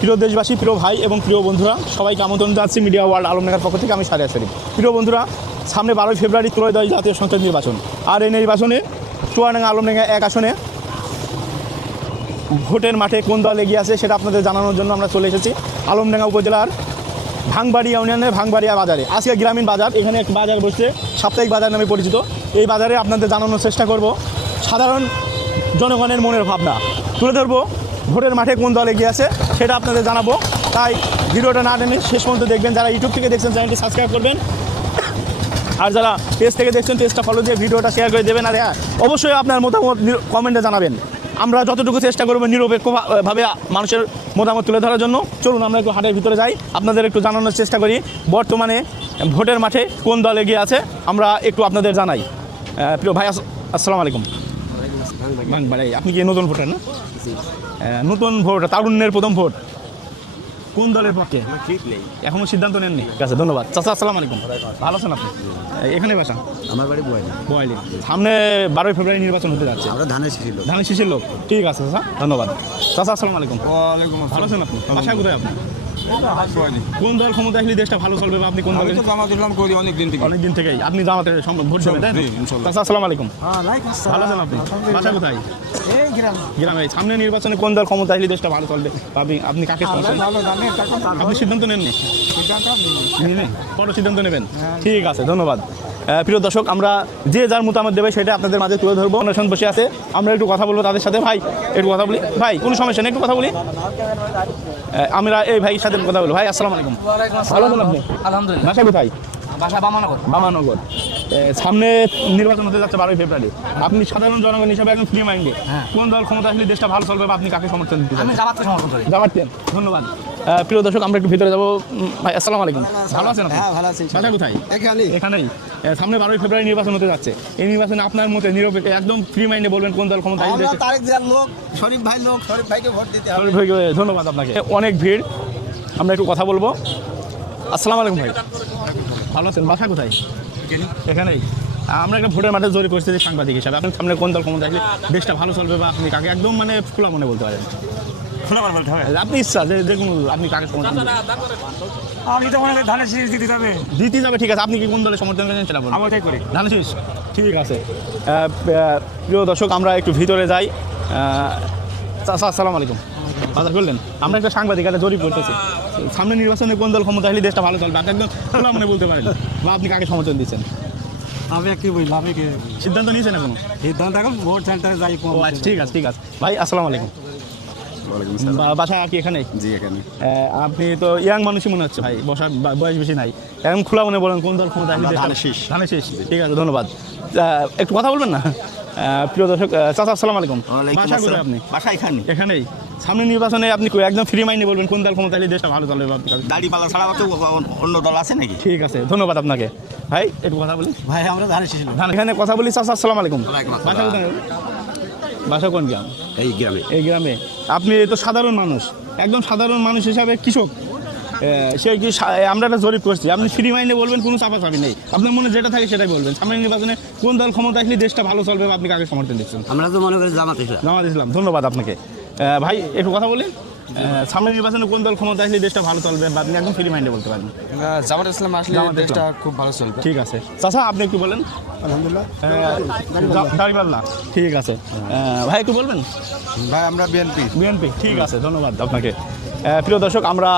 প্রিয় দেশবাসী, প্রিয় ভাই এবং প্রিয় বন্ধুরা, সবাইকে আমন্ত্রণ জানাচ্ছি মিডিয়া ওয়ার্ল্ড আলমডাঙ্গার পক্ষ থেকে। আমি সারিয়া শরীফ। প্রিয় বন্ধুরা, সামনে 12 ফেব্রুয়ারি ত্রয়োদশ জাতীয় সংসদ নির্বাচন। আর এই নির্বাচনে চুয়াডাঙ্গা আলমডাঙ্গা 1 আসনে ভোটের মাঠে কোন দল এগিয়ে আছে সেটা আপনাদের জানানোর জন্য আমরা চলে এসেছি আলমডাঙ্গা উপজেলার ভাঙবাড়ি ইউনিয়নের ভাঙবাড়িয়া বাজারে। আজকে গ্রামীণ বাজার, এখানে এক বাজার বসছে, সাপ্তাহিক বাজার নামে পরিচিত। এই বাজারে আপনাদের জানানোর চেষ্টা করব সাধারণ জনগণের মনের ভাবনা তুলে ধরবো। ভোটের মাঠে কোন দল এগিয়ে আছে সেটা আপনাদের জানাবো। তাই ভিডিওটা না টেনে শেষ পর্যন্ত দেখবেন। যারা ইউটিউব থেকে দেখছেন চ্যানেলটি সাবস্ক্রাইব করবেন, আর যারা পেজ থেকে দেখছেন পেজটা ফলো দিয়ে ভিডিওটা শেয়ার করে দেবেন। আর হ্যাঁ, অবশ্যই আপনার মতামত কমেন্টে জানাবেন। আমরা যতটুকু চেষ্টা করবো নিরপেক্ষভাবে মানুষের মতামত তুলে ধরার জন্য। চলুন আমরা একটু হাটের ভিতরে যাই, আপনাদের একটু জানানোর চেষ্টা করি বর্তমানে ভোটের মাঠে কোন দল এগিয়ে আছে আমরা একটু আপনাদের জানাই। প্রিয় ভাই, আসসালামু আলাইকুম। ভাই, আপনি কি নতুন ভোটার না? নতুন ভোট, তারুণ্যের প্রথম ভোট, কোন দলের পক্ষে এখনো সিদ্ধান্ত নেননি? ঠিক আছে, ধন্যবাদ। চাচা, আসসালামু আলাইকুম। ভালো আছেন আপনি? এখানে বাসা? আমার বাড়ি বয়ালি। সামনে 12 ফেব্রুয়ারি নির্বাচন হতে যাচ্ছে। আমরা ধানের শীষের লোক। ঠিক আছে চাচা, ধন্যবাদ। চাচা, আসসালামু আলাইকুম। ওয়ালাইকুম ভালো আছেন আপনি? বাসা কোথায় আপনি? আসসালাম। কোন দল ক্ষমতা আসলে দেশটা ভালো চলবে বা আপনি কোন দলের? জামাত ইসলাম করি অনেকদিন থেকেই। আপনি জামাতের ভোট দেবেন, তাই না? চাচা, আসসালামু আলাইকুম। ভালো আছেন আপনি? বাসা কোথায়? গ্রামে। সামনে নির্বাচনে কোন দল ক্ষমতা আসলে দেশটা ভালো চলবে? আপনি কাকে চাচ্ছেন? আপনি সিদ্ধান্ত নেননি? পরে সিদ্ধান্ত নেবেন। ঠিক আছে, ধন্যবাদ। প্রিয় দর্শক, আমরা যে যার মতামত দেবে সেটা আপনাদের মাঝে তুলে ধরবো। অনুষ্ঠান বসে আছে, আমরা একটু কথা বলবো তাদের সাথে। ভাই, একটু কথা বলি। ভাই, কোনো সমস্যা নেই, একটু কথা বলি। আমরা এই ভাইয়ের সাথে কথা বলবো। ভাই, আসসালামু আলাইকুম। ভালো আছেন আপনি? আলহামদুলিল্লাহ। বাসা কোথায়? বাসা বামানগর। সামনে নির্বাচন হতে যাচ্ছে 12 ফেব্রুয়ারি। আপনি সাধারণ জনগণ হিসাবে একদম ফ্রি মাইন্ডে কোন দল ক্ষমতা আসলে দেশটা ভালো চলবে বা আপনি কাকে সমর্থন দিতে? আমি জামাতকে সমর্থন করি। জামাতকে। ধন্যবাদ। প্রিয় দর্শক, আমরা একটু ভিতরে যাবো। ভাই, আসসালামু আলাইকুম। ভালো আছেন আপনি? হ্যাঁ, ভালো আছি। বাসা কোথায়? এখানেই। সামনে 12 ফেব্রুয়ারি নির্বাচন হতে যাচ্ছে। এই নির্বাচনে আপনার মতে নিরপেক্ষ একদম ফ্রি মাইন্ডে বলবেন কোন দল ক্ষমতা আসলে দেশে? তারেক জিয়ার লোক, শরীফ ভাইকে ভোট দিতে হবে। ধন্যবাদ আপনাকে। অনেক ভিড়, আমরা একটু কথা বলবো। আসসালামু আলাইকুম ভাই, ভালো আছেন? বাসা কোথায়? এখানেই। আমরা একটা ভোটের মাঠে জড়িয়ে পরিস্থিতি সাংবাদিক হিসাবে আপনার সামনে কোন দল ক্ষমতা আসলে দেশটা ভালো চলবে বা আপনি কাকে একদম খোলা মনে বলতে পারেন? আপনি ইচ্ছা যে কোনো আপনি কাকে সমর্থন দিবেন? আমি তো মনে করি ধানের শীষ দিতে হবে। দিতে যাবে, ঠিক আছে। আপনি কি কোন দলে সমর্থন করেন সেটা বলুন। আমি তাই করি। ধানের শীষ, ঠিক আছে। প্রিয় দর্শক, আমরা একটু ভিতরে যাই। আসসালামু আলাইকুম। বাজার করলেন? আমরা একটা সাংবাদিক, একটা জরিপ করতেছি। সামনে নির্বাচনে কোন দল ক্ষমতা আসলে দেশটা ভালো চলবে আপনি একদম খোলা মনে বলতে পারেন বা আপনি কাকে সমর্থন দিচ্ছেন? আমি কি বললাম, আমি সিদ্ধান্ত নিয়েছেন এখনো? সিদ্ধান্ত এখন ভোট সেন্টারে যাই। আচ্ছা, ঠিক আছে, ঠিক আছে। ভাই, আসসালামু আলাইকুম। বাসা কি এখানে? জি, এখানে। আপনি তো ইয়াং মানুষই মনে হচ্ছে ভাই, বয়স বেশি নাই। এখন খোলা মনে বলেন কোন দল ক্ষমতা আসলে? ধানের শীষ। ঠিক আছে, ধন্যবাদ। একটু কথা বলবেন না? প্রিয় দর্শক, চাচা, আসসালামু আলাইকুম। বাসা কোথায় আপনি? বাসা এখানেই। সামনে নির্বাচনে আপনি একদম ফ্রি মাইন্ডে বলবেন কোন দল ক্ষমতা আসলে দেশটা ভালো চলবে? দাড়িপাল্লা ছাড়া তো অন্য দল আছে নাকি? ঠিক আছে, ধন্যবাদ আপনাকে। ভাই, একটু কথা বলি। ভাই, আমরা ধানের শীষ। এখানে কথা বলি। চাচা, আসসালামু আলাইকুম। বাসা কোথায়? বাসা কোন গ্রাম? এই গ্রামে। আপনি তো সাধারণ মানুষ, একদম সাধারণ মানুষ হিসাবে কৃষক। সে কি আমরা একটা জরিপ করছি, আপনি ফ্রি মাইন্ডে বলবেন, কোনো চাপাচাপি নেই। আপনার মনে যেটা থাকে সেটাই বলবেন। সামনে নির্বাচনে কোন দল ক্ষমতা আসলে দেশটা ভালো চলবে বা আপনি কাকে সমর্থন দিচ্ছেন? আমরা তো মনে করি জামাত ইসলাম। ধন্যবাদ আপনাকে। ভাই, একটু কথা বলি। সামনে নির্বাচনে কোন দল ক্ষমতা আসলে দেশটা ভালো চলবে বা আপনি একদম ফ্রি মাইন্ডে বলতে পারেন? জামাত ইসলাম আসলে দেশটা খুব ভালো চলবে। ঠিক আছে। চাচা, আপনি একটু বলেন। আলহামদুলিল্লাহ। দাঁড়িপাল্লা, ঠিক আছে। ভাই, একটু বলবেন। ভাই, আমরা বিএনপি। ঠিক আছে, ধন্যবাদ আপনাকে। প্রিয় দর্শক, আমরা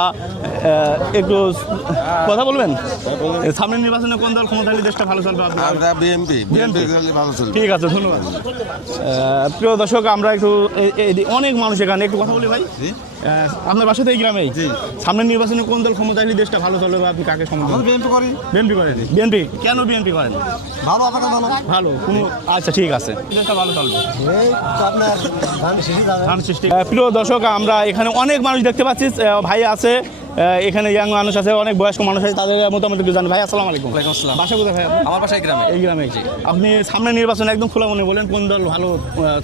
একটু কথা বলবেন। সামনের নির্বাচনে কোন দল ক্ষমতা আসলে দেশটা ভালো চলবে? আমরা বিএনপি ভালো চলবে। ঠিক আছে, ধন্যবাদ। প্রিয় দর্শক, আমরা একটু অনেক মানুষ এখানে, একটু কথা বলি। ভাই, আপনার বাসা তো এই গ্রামেই। সামনের নির্বাচনে কোন দল ক্ষমতা আসলে দেশটা ভালো চলবে বা আপনি কাকে সমর্থন? বিএনপি করি। বিএনপি করেন? বিএনপি কেন বিএনপি করেন? ভালো, আপনাকে ভালো কোনো। আচ্ছা, ঠিক আছে, দেশটা ভালো চলবে। প্রিয় দর্শক, আমরা এখানে অনেক মানুষ দেখতে পাচ্ছি। ভাই আছে এখানে, ইয়াং মানুষ আছে, অনেক বয়স্ক মানুষ আছে, তাদের মতামত একটু জানি। ভাই, আসসালামু আলাইকুম। বাসা কোথায় ভাই? আমার বাসা গ্রামে। এই গ্রামে। আপনি সামনে নির্বাচনে একদম খোলা মনে বলেন কোন দল ভালো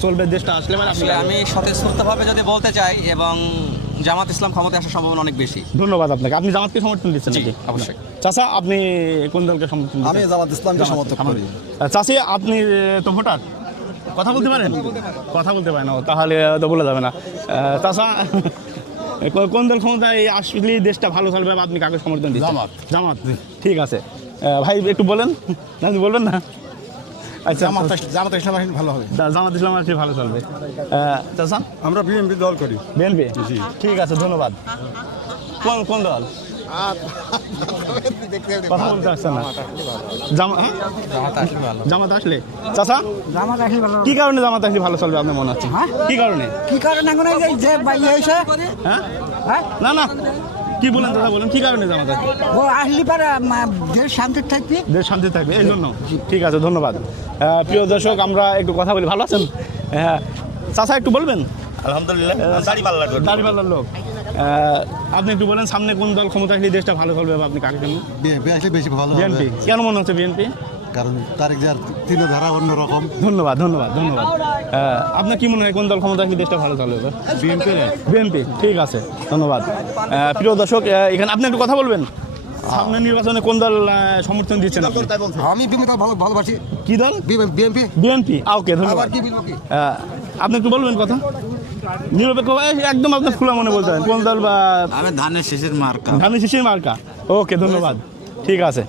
চলবে দেশটা আসলে? আসলে আমি স্বতঃস্ফূর্তভাবে যদি বলতে চাই, এবং জামাত ইসলাম ক্ষমতায় আসার সম্ভাবনা অনেক বেশি। ধন্যবাদ আপনাকে। আপনি জামাতকে সমর্থন দিচ্ছেন নাকি? অবশ্যই। চাচা, আপনি কোন দলকে সমর্থন দিচ্ছেন? আমি জামাত ইসলামকে সমর্থন করি। চাচি, আপনি তো ভোটার, কথা বলতে পারেন? কথা বলতে পারেন না, তাহলে তো বলে যাবে না। চাচা, কোন দল ক্ষমতায় আসলে দেশটা ভালো চলবে বা আপনি কাকে সমর্থন দিচ্ছেন? জামাত। জামাত, ঠিক আছে। ভাই একটু বলেন, না বলবেন না? আচ্ছা, জামাত ইসলাম আসলে ভালো হবে। জামাত ইসলাম আসলে ভালো চলবে। চাচা, আমরা বিএনপি দল করি। বিএনপি, ঠিক আছে, ধন্যবাদ। কোন দল? কথা বলতে আসছে না। জামাত আসলে, চাচা জামাত আসলে ভালো। কি কারণে জামাত আসলে ভালো চলবে আপনার মনে হচ্ছে? কি কারণে? কি কারণে এখন এই যে বাইরে এসে হ্যাঁ, হ্যাঁ না না, কি বলেন দাদা, বলেন কি কারণে জামাত আসবে? ও আসলে পারে দেশ শান্তি থাকবে। দেশ শান্তি থাকবে এই জন্য। ঠিক আছে, ধন্যবাদ। প্রিয় দর্শক, আমরা একটু কথা বলি। ভালো আছেন? হ্যাঁ, চাচা একটু বলবেন। আলহামদুলিল্লাহ দাড়িপাল্লা দাঁড়িপাল্লার লোক, আপনি একটু বলেন সামনে কোন দল ক্ষমতা আসলে দেশটা ভালো চলবে বা আপনি কাকে কেন? বিএনপি আসলে বেশি ভালো বিএনপি, কেন মনে হচ্ছে বিএনপি? কারণ তারিখ যার তিন ধারা অন্যরকম। ধন্যবাদ ধন্যবাদ ধন্যবাদ। আপনার কি মনে হয় কোন দল ক্ষমতা আসলে দেশটা ভালো চলবে? বিএনপি বিএনপি, ঠিক আছে, ধন্যবাদ। প্রিয় দর্শক, এখানে আপনি একটু কথা বলবেন। সামনে নির্বাচনে কোন দল সমর্থন দিচ্ছেন আপনি? আমি বিএনপি ভালোবাসি। কি দল? বিএনপি। বিএনপি, ওকে, ধন্যবাদ। আপনি একটু বলবেন কথা নিরপেক্ষ, একদম আপনার খোলা মনে বলতে পারেন কোন দল বা আমি ধানের শেষের মার্কা। ধানের শীষের মার্কা, ওকে, ধন্যবাদ, ঠিক আছে।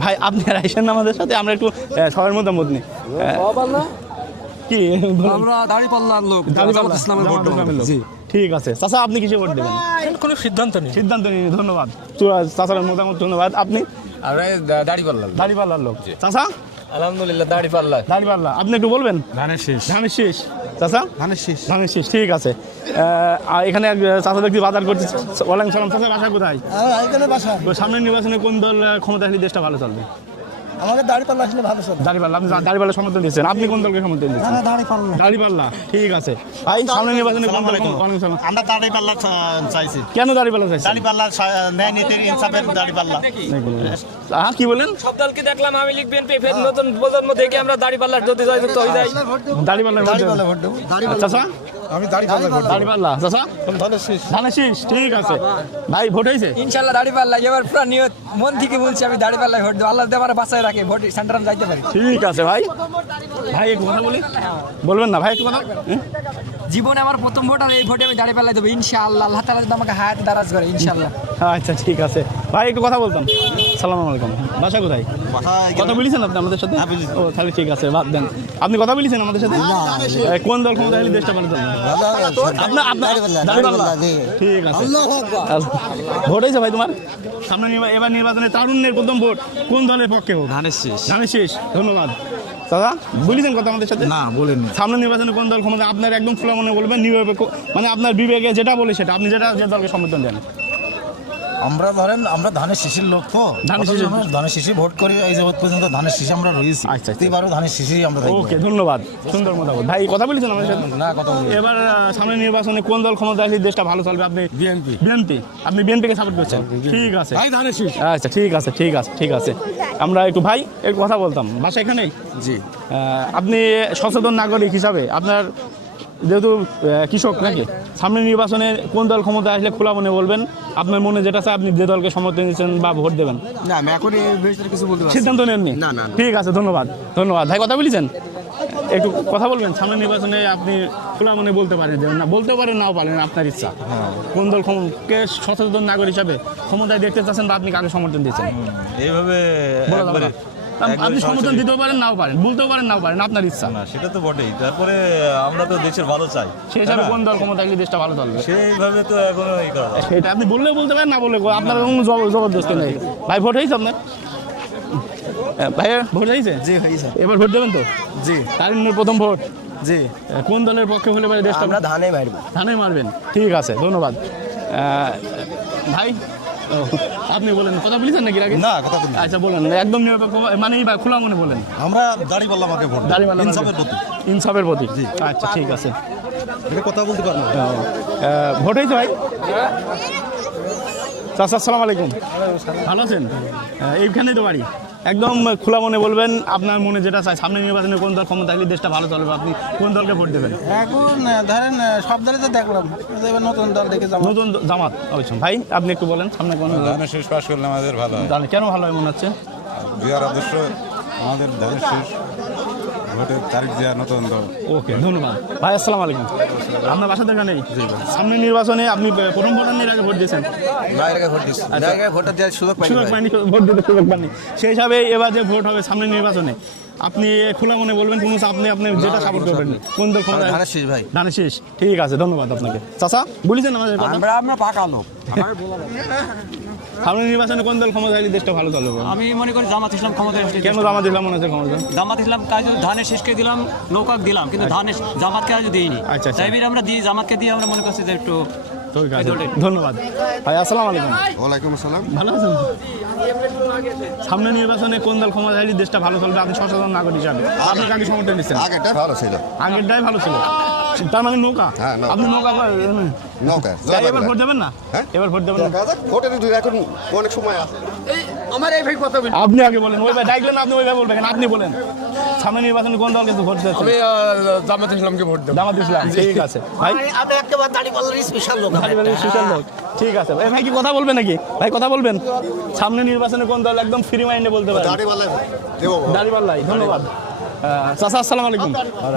ভাই আপনি আর আইসেন না আমাদের সাথে, আমরা একটু সবার মতামত নিই। কি বলেন? আমরা দাড়িপাল্লার লোক। দাঁড়িপাল্লা, ইসলামের ভোট জামাত ইসলামের লোক। ঠিক আছে চাচা, আপনি কিসে ভোট দেবেন? কোনো সিদ্ধান্ত নেই। সিদ্ধান্ত নিন, ধন্যবাদ। চাচার মতামত ধন্যবাদ। আপনি? আমরা দাড়িপাল্লা। দাঁড়িপাল্লার লোক। চাচা? আলহামদুলিল্লাহ দাড়িপাল্লা। দাঁড়িপাল্লা, আপনি একটু বলবেন। ধানের শেষ। ধানের শীষ, চাচা? ধানের শেষ। ধানের শীষ, ঠিক আছে। আর এখানে এক চাচা দেখছি বাজার করছে। ওয়ালাইকুম সালাম। চাচা বাসা কোথায়? এখানে বাসা তো সামনের নির্বাচনে কোন দল ক্ষমতা আসলে দেশটা ভালো চলবে? আমাদের দাঁড়িপাল্লা আসলে ভালো চলবে। দাঁড়িপাল্লা, আপনি দাঁড়িপাল্লা সমর্থন দিচ্ছেন। আপনি কোন দলকে সমর্থন দিচ্ছেন? দাঁড়িপাল্লা। দাঁড়িপাল্লা, ঠিক আছে। ভাই সামনের নির্বাচনে কোন দল? ওয়ালাইকুম সালাম। আমরা দাড়িপাল্লা চাইছি। কেন দাঁড়িপাল্লা চাইছেন? দাড়িপাল্লা ন্যায় নীতির ইনসাফের দাড়িপাল্লা। কি বলেন? সব দলকে দেখলাম আমি লিগ বিএনপি ফের নতুন প্রজন্ম থেকে আমরা দাড়িপাল্লার যদি জয়যুক্ত হয়ে যাই। দাঁড়িপাল্লা ভোট দেবেন? চাচা? আমি দাড়িপাল্লা। দাঁড়িপাল্লা, চাচা? ধানের শীষ, ঠিক আছে। ভাই ভোট হয়েছে? ইনশাআল্লাহ দাড়িপাল্লা এবার পুরো নিয়ত মন থেকে বলছি আমি দাড়িপাল্লায় ভোট দেব। আল্লাহ দেবার বাঁচায় রাখে, ভোট সেন্টারে আমি যাইতে পারি। ঠিক আছে ভাই। ভাই একটু কথা বলি, বলবেন না ভাই একটু কথা? জীবনে আমার প্রথম ভোট, আর এই ভোটে আমি দাড়িপাল্লায় দেবো ইনশাআল্লাহ। আল্লাহ তাআলা যদি আমাকে হায়াত দারাজ করে ইনশাআল্লাহ। আচ্ছা, ঠিক আছে ভাই, একটু কথা বলতাম। সালাম আলাইকুম। বাসা কোথায়? কথা বলেছেন আপনি আমাদের সাথে? ও তাহলে ঠিক আছে, বাদ দেন। আপনি কথা বলেছেন আমাদের সাথে? কোন দল ক্ষমতা আসলে দেশটা ভালো চলবে? আপনার দাঁড়িপাল্লা, ঠিক আছে। ভোট হয়েছে ভাই তোমার? সামনে এবার নির্বাচনে তারুণ্যের প্রথম ভোট কোন দলের পক্ষে হোক? ধানের শেষ। ধানের শীষ, ধন্যবাদ। দাদা বলেছেন কথা আমাদের সাথে? না বলেন। সামনে নির্বাচনে কোন দল ক্ষমতা? আপনার একদম খোলা মনে বলবেন, নিরপেক্ষ, মানে আপনার বিবেকে যেটা বলে সেটা, আপনি যে দলকে সমর্থন দেন। আমরা ধরেন আমরা ধানের শীষের লোক তো, ধানের শীষের- আমরা ধানের শীষে ভোট করি। এই যে ভোট পর্যন্ত ধানের শীষে আমরা রয়েছি। আচ্ছা, আচ্ছা। এবারও ধানের শীষেই আমরা থাকবো। ওকে, ধন্যবাদ, সুন্দর মতামত। ভাই কথা বলেছেন আমাদের সাথে? না কথা বলি। এবার সামনে নির্বাচনে কোন দল ক্ষমতা আসলে দেশটা ভালো চলবে? আপনি? বিএনপি। বিএনপি, আপনি বিএনপিকে সাপোর্ট করছেন? ঠিক আছে, ভাই ধানের শেষ। আচ্ছা, ঠিক আছে, ঠিক আছে, ঠিক আছে। আমরা একটু ভাই একটু কথা বলতাম। বাসা এখানেই? জি। আপনি সচেতন নাগরিক হিসাবে আপনার যেহেতু কৃষক নাকি, সামনে নির্বাচনে কোন দল ক্ষমতা আসলে খোলা মনে বলবেন, আপনার মনে যেটা চায় আপনি যে দলকে সমর্থন দিচ্ছেন বা ভোট দেবেন? না আমি এখন এই বিষয়ে কিছু বলতে পারছি না। সিদ্ধান্ত নেননি? না, না। ঠিক আছে, ধন্যবাদ ধন্যবাদ। ভাই কথা বলেছেন? একটু কথা বলবেন। সামনে নির্বাচনে আপনি খোলা মনে বলতে পারেন, যে না বলতে পারেন, নাও পারেন, আপনার ইচ্ছা। কোন দল কে সচেতন নাগরিক হিসাবে ক্ষমতায় দেখতে চাচ্ছেন বা আপনি কাকে সমর্থন দিচ্ছেন? এইভাবে বলা যাবে না। আপনি সমর্থন সরাসরি- দিতেও পারেন, নাও পারেন, বলতেও পারেন, নাও পারেন, আপনার ইচ্ছা। না সেটা তো বটেই, তারপরে আমরা তো দেশের ভালো চাই, সেই হিসাবে কোন দল ক্ষমতা আসলে দেশটা ভালো চলবে সেইভাবে তো এখনো এই করা যায় না। সেটা আপনি বললেও বলতে পারেন, না বললে আপনার কোনো জবরদস্তি নেই। ভাই ভোট হয়েছে আপনার? ভাই ভোট হয়েছে? জি হয়েছে। এবার ভোট দেবেন তো? জি তারুণ্যের প্রথম ভোট। জি। কোন দলের পক্ষে হলে পারে দেশটা? আমরা ধানে মারবো। ধানে মারবেন, ঠিক আছে, ধন্যবাদ। ভাই আপনি বলেন, কথা বলেছেন নাকি আগে? না কথা বলি। আচ্ছা বলেন, একদম নিরপেক্ষ মানে এই বা খোলা মনে বলেন। আমরা দাড়িপাল্লা আমাকে ভোট দেব। দাঁড়িপাল্লা ইনসাফের প্রতি। ইনসাফের প্রতি, আচ্ছা ঠিক আছে। এটা কথা বলতে পারবো না। ভোট হয়েছে ভাই? চাচা আসসালামু আলাইকুম, ভালো আছেন? এইখানেই তো বাড়ি। একদম খোলা মনে বলবেন, আপনার মনে যেটা চায়। সামনে নির্বাচনে কোন দল ক্ষমতা আসলে দেশটা ভালো চলবে, আপনি কোন দলকে ভোট দেবেন? এখন ধরেন সব দলে তো দেখলাম, এবার নতুন দল দেখে যাবো। নতুন জামাত। আচ্ছা ভাই আপনি একটু বলেন সামনে কোন দল? ধানের শেষ পাশ করলে আমাদের ভালো হয়। কেন ভালো হয় মনে হচ্ছে? বিহার আদর্শ আমাদের ধানের শেষ। ভোটের তারিখ দেওয়া নতুন দল। ওকে, ধন্যবাদ ভাই। আসসালামু আলাইকুম। আপনার বাসা থেকে নেই? সামনে নির্বাচনে আপনি প্রথম ভোটার নিয়ে আগে ভোট দিয়েছেন? ভোটার দেওয়ার সুযোগ সুযোগ পাইনি, ভোট দিতে সুযোগ পাননি। সেই হিসাবে এবার যে ভোট হবে সামনে নির্বাচনে, আপনি খোলা মনে বলবেন, কোনো আপনি যেটা সাপোর্ট করবেন, কোন দল ক্ষমতা? ধানের শীষ ভাই। ধানের শীষ। ঠিক আছে, ধন্যবাদ আপনাকে। চাচা বলেছেন আমাদের কথা? আমরা পাকা লোক। সামনে নির্বাচনে কোন দল ক্ষমতা হলে দেশটা ভালো চলবে? আমি মনে করি জামাত ইসলাম ক্ষমতায় আসলে কেন জামাত ইসলাম মনে হচ্ছে ক্ষমতা? জামাত ইসলাম কাজ ধানের শেষকে দিলাম, নৌকাক দিলাম, কিন্তু ধানের জামাতকে আজ দিইনি। আচ্ছা, আচ্ছা। তাই আমরা দিয়ে জামাতকে দিয়ে আমরা মনে করছি যে একটু ঠিক আছে, ধন্যবাদ ভাই। আসসালামু আলাইকুম। ওয়ালাইকুম আসসালাম। ভালো আছেন? সামনে নির্বাচনে কোন দল ক্ষমতা হলে দেশটা ভালো চলবে? আপনি সচেতন নাগরিক হিসাবে আপনি কাকে সমর্থন দিচ্ছেন? আগেরটা ভালো ছিল। আগেরটাই ভালো ছিল, তার মানে নৌকা? হ্যাঁ, নৌকা। আপনি নৌকা নৌকা তাই এবার ভোট দেবেন না? হ্যাঁ? এবার ভোট দেবেন না? ভোটের এখন অনেক সময় আছে। আপনি আগে বলেন, ওই ভাই ডাকলেন, আপনি ওই ভাই বলবেন, আপনি বলেন সামনে নির্বাচনে কোন দলকে ভোট দিচ্ছেন? জামাত ইসলামকে ভোট দেব। জামাত ইসলাম। ঠিক আছে ভাই। আমি একেবারে দাড়িপাল্লার স্পেশাল লোক। সুশাল লোক। ঠিক আছে ভাই। ভাই কি কথা বলবেন নাকি? ভাই কথা বলবেন। সামনে নির্বাচনে কোন দল? একদম ফ্রি মাইন্ডে বলতে পারেন। দাড়িপাল্লাই। ধন্যবাদ। চাচা আসসালামু আলাইকুম।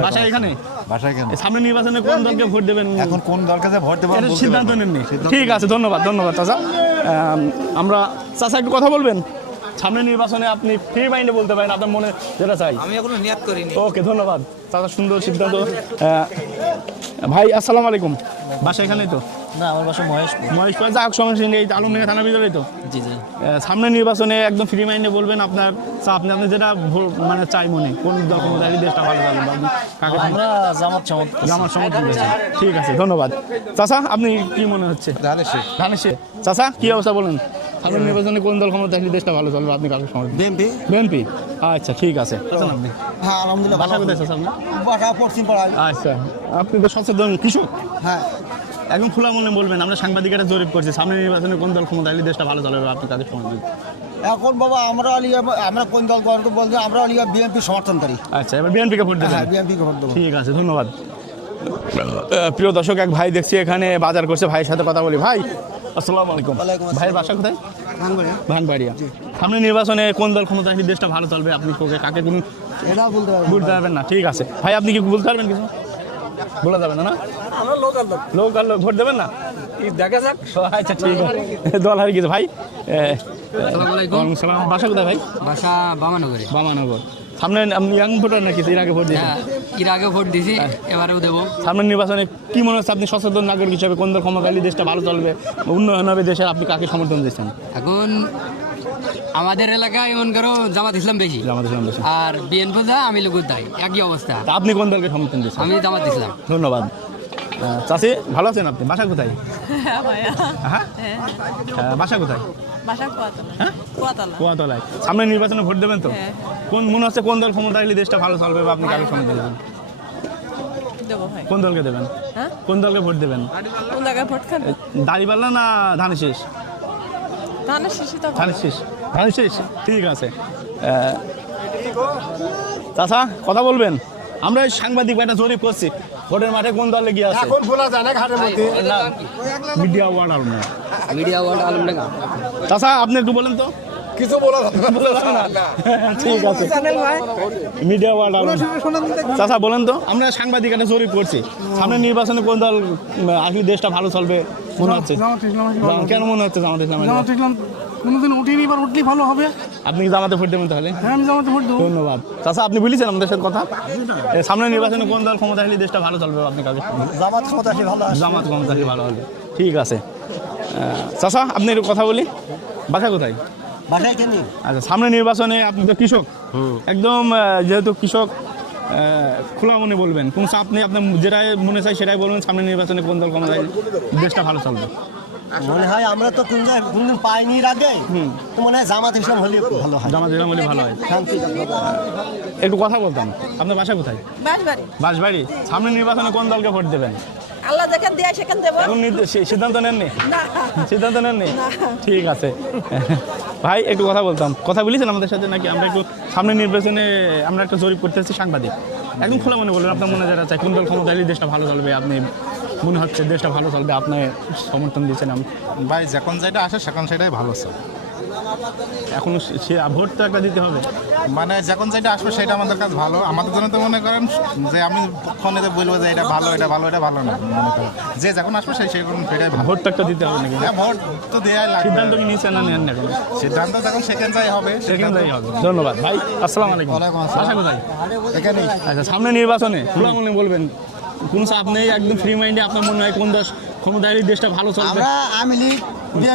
বাসা এখানে? বাসায় কেন? সামনে নির্বাচনে কোন দলকে ভোট দেবেন? এখন কোন দলকে যে ভোট দেবো এটা সিদ্ধান্ত নেননি। ঠিক আছে, ধন্যবাদ, ধন্যবাদ চাচা। আমরা চাচা একটু কথা বলবেন। সামনে নির্বাচনে আপনি ফ্রি মাইন্ডে বলতে পারেন, আপনার মনে যেটা চাই। আমি এখনো নিয়াত করিনি। ওকে, ধন্যবাদ চাচা, সুন্দর সিদ্ধান্ত। ভাই আসসালামু আলাইকুম। বাসা এখানেই তো? না, আমার বাসা মহেশপুর। যাক, সমস্যা নেই, আলমডাঙ্গা থানার ভিতরেই তো? জি জি। সামনে নির্বাচনে একদম ফ্রি মাইন্ডে বলবেন আপনার আপনি যেটা মানে চাই মনে, কোন দল ক্ষমতা হলে দেশটা ভালো চলবে, আপনি কাকে? আমরা জামাত জামাত সমর্থন দিয়েছেন। ঠিক আছে, ধন্যবাদ চাচা। আপনি কি মনে হচ্ছে? ধানের শীষ। চাচা কি অবস্থা বলেন? সামনে নির্বাচনে কোন দল ক্ষমতা হলে দেশটা ভালো চলবে, আপনি কাকে সমর্থন? বিএনপি। বিএনপি। আচ্ছা, ঠিক আছে। আপনি হ্যাঁ, আলহামদুলিল্লাহ। বাসা কোথায় চাচা আপনার? বাসা পশ্চিম পাড়ায়। আচ্ছা, আপনি তো সচেতন কৃষক। হ্যাঁ, একদম খোলা মনে বলবেন, আমরা সাংবাদিকেরা জরিপ করছি, সামনে নির্বাচনে কোন দল ক্ষমতা হলে দেশটা ভালো চলবে, আপনি কাকে সমর্থন? এখন বাবা আমরা কোন দল বলতে আমরা বিএনপি সমর্থনকারী। আচ্ছা, এবার বিএনপিকে ভোট দেবেন? হ্যাঁ, বিএনপিকে ভোট দেবো। ঠিক আছে, ধন্যবাদ। প্রিয় দর্শক, এক ভাই দেখছি এখানে বাজার করছে, ভাইয়ের সাথে কথা বলি। ভাই আসসালামু আলাইকুম। ভাইয়ের বাসা কোথায়? ভাঙবাড়িয়া। সামনে নির্বাচনে কোন দল ক্ষমতা আসলে দেশটা ভালো চলবে, আপনি কাকে কোন এটা বলতে পারবেন না? ঠিক আছে ভাই, আপনি কি বলতে পারবেন কিছু? বলা যাবে না? লোকাল লোক ভোট দেবেন না? দেখা যাক। আচ্ছা, ঠিক আছে, দল হারিয়ে গেছে ভাই। আসসালামু সালাম। বাসা কোথায় ভাই? বাসা বামানগরে। বামানগর। সামনে আপনি ইয়াং ভোটার নাকি এর আগে ভোট দিয়েছেন? এর আগে ভোট দিয়েছি, এবারেও দেবো। সামনের নির্বাচনে কি মনে হচ্ছে, আপনি সচেতন নাগরিক হিসাবে কোন দল ক্ষমতা হলে দেশটা ভালো চলবে, উন্নয়ন হবে দেশের, আপনি কাকে সমর্থন দিচ্ছেন? এখন আমাদের এলাকায় এমন করো জামাত ইসলাম বেশি, জামাত ইসলাম দেশে। আর বিএনপি যা আমি লোক দায়, একই অবস্থা। তা আপনি কোন দলকে সমর্থন দিচ্ছেন? আমি জামাত ইসলাম। ধন্যবাদ। চাষি ভালো আছেন? আপনি বাসা কোথায়? হ্যাঁ, বাসা কোথায়? হ্যাঁ, কুয়াতলায়। সামনে নির্বাচনে ভোট দেবেন তো? কোন মনে হচ্ছে কোন দল ক্ষমতা হলে দেশটা ভালো চলবে, বা আপনি কাকে সমর্থন দেবেন? কোন দলকে দেবেন? কোন দলকে ভোট দেবেন? দাড়িপাল্লা না ধানের শীষ? ধানের শীষ। ঠিক আছে। চাচা কথা বলবেন। আমরা এই সাংবাদিক একটা জরিপ করছি, ভোটের মাঠে কোন দল এগিয়ে আছে? এখন বলা যায় না ঘাটের মধ্যে। Media ward Alamdanga. Media world Alamdanga. চাচা আপনি একটু বলেন তো। কিছু বলা যাবে না। ঠিক আছে, মিডিয়া ওয়ার্ড আলমডাঙ্গা। চাচা বলেন তো, আমরা সাংবাদিক একটা জরিপ করছি, সামনে নির্বাচনে কোন দল আসলে দেশটা ভালো চলবে মনে হচ্ছে? কেন মনে হচ্ছে জামাত ইসলাম? কোনোদিন উঠিনি, এবার উঠলেই ভালো হবে। আপনি কি জামাতে ভোট দেবেন তাহলে? হ্যাঁ, আমি জামাতে ভোট দেবো। ধন্যবাদ চাচা, আপনি বলেছেন আমাদের সাথে কথা। সামনে নির্বাচনে কোন দল ক্ষমতা হলে দেশটা ভালো চলবে, আপনি কাকে? জামাত ক্ষমতা আসলে ভালো। জামাত ক্ষমতা হলে ভালো হবে। ঠিক আছে চাচা, আপনি একটু কথা বলি। বাসা কোথায়? বাসায় কেন? আচ্ছা, সামনে নির্বাচনে আপনি তো কৃষক, একদম যেহেতু কৃষক, খোলা মনে বলবেন, কোন চাপ নেই, আপনার যেটাই মনে চাই সেটাই বলবেন। সামনে নির্বাচনে কোন দল ক্ষমতা হলে দেশটা ভালো চলবে? মনে হয় আমরা তো কোনদিন পাইনি এর আগে, তো মনে হয় জামাত ইসলাম হলে ভালো হয়। জামাত ইসলাম হলে ভালো হয়। শান্তি। একটু কথা বলতাম। আপনার বাসা কোথায়? বাঁশবাড়ি। সামনে নির্বাচনে কোন দলকে ভোট দেবেন? আল্লাহ যেখান দিয়ে সেখান দেবো। এখন সিদ্ধান্ত নেননি? না। সিদ্ধান্ত নেননি? ঠিক আছে ভাই, একটু কথা বলতাম। কথা বলেছেন আমাদের সাথে নাকি? আমরা একটু সামনে নির্বাচনে আমরা একটা জরিপ করতেছি, সাংবাদিক একদম খোলা মনে বলবেন, আপনার মনে যারা চাই কোন দল ক্ষমতা হলে দেশটা ভালো চলবে, আপনি মনে হচ্ছে দেশটা ভালো চলবে, আপনি সমর্থন দিচ্ছেন? ভাই যখন যেটা আসে সেখান সেটাই ভালো স্যার। এখনো সে ভোট তো একটা দিতে হবে। মানে যখন যেটা আসবে সেটা আমাদের কাছে ভালো, আমাদের জন্য তো মনে করেন যে আমি পক্ষ নিতে বলবো যে এটা ভালো, এটা ভালো, এটা ভালো না, মনে করেন যে যখন আসবে সেই কোন সেটাই ভালো। ভোট তো একটা দিতে হবে নাকি? হ্যাঁ, ভোট তো দেওয়াই লাগবে। সিদ্ধান্ত কি নিয়েছেন না নেন না কেন? সিদ্ধান্ত যখন সেকেন্ড যাই হবে সেখানটাই হবে। ধন্যবাদ ভাই, আসসালামু আলাইকুম। বাসা কোথায়? এখানেই। আচ্ছা, সামনে নির্বাচনে খোলামুলি বলবেন, কোন চাপ নেই, একদম ফ্রি মাইন্ডে আপনার মনে হয় কোন দেশ ক্ষমতায় দেশটা ভালো চলবে? আমি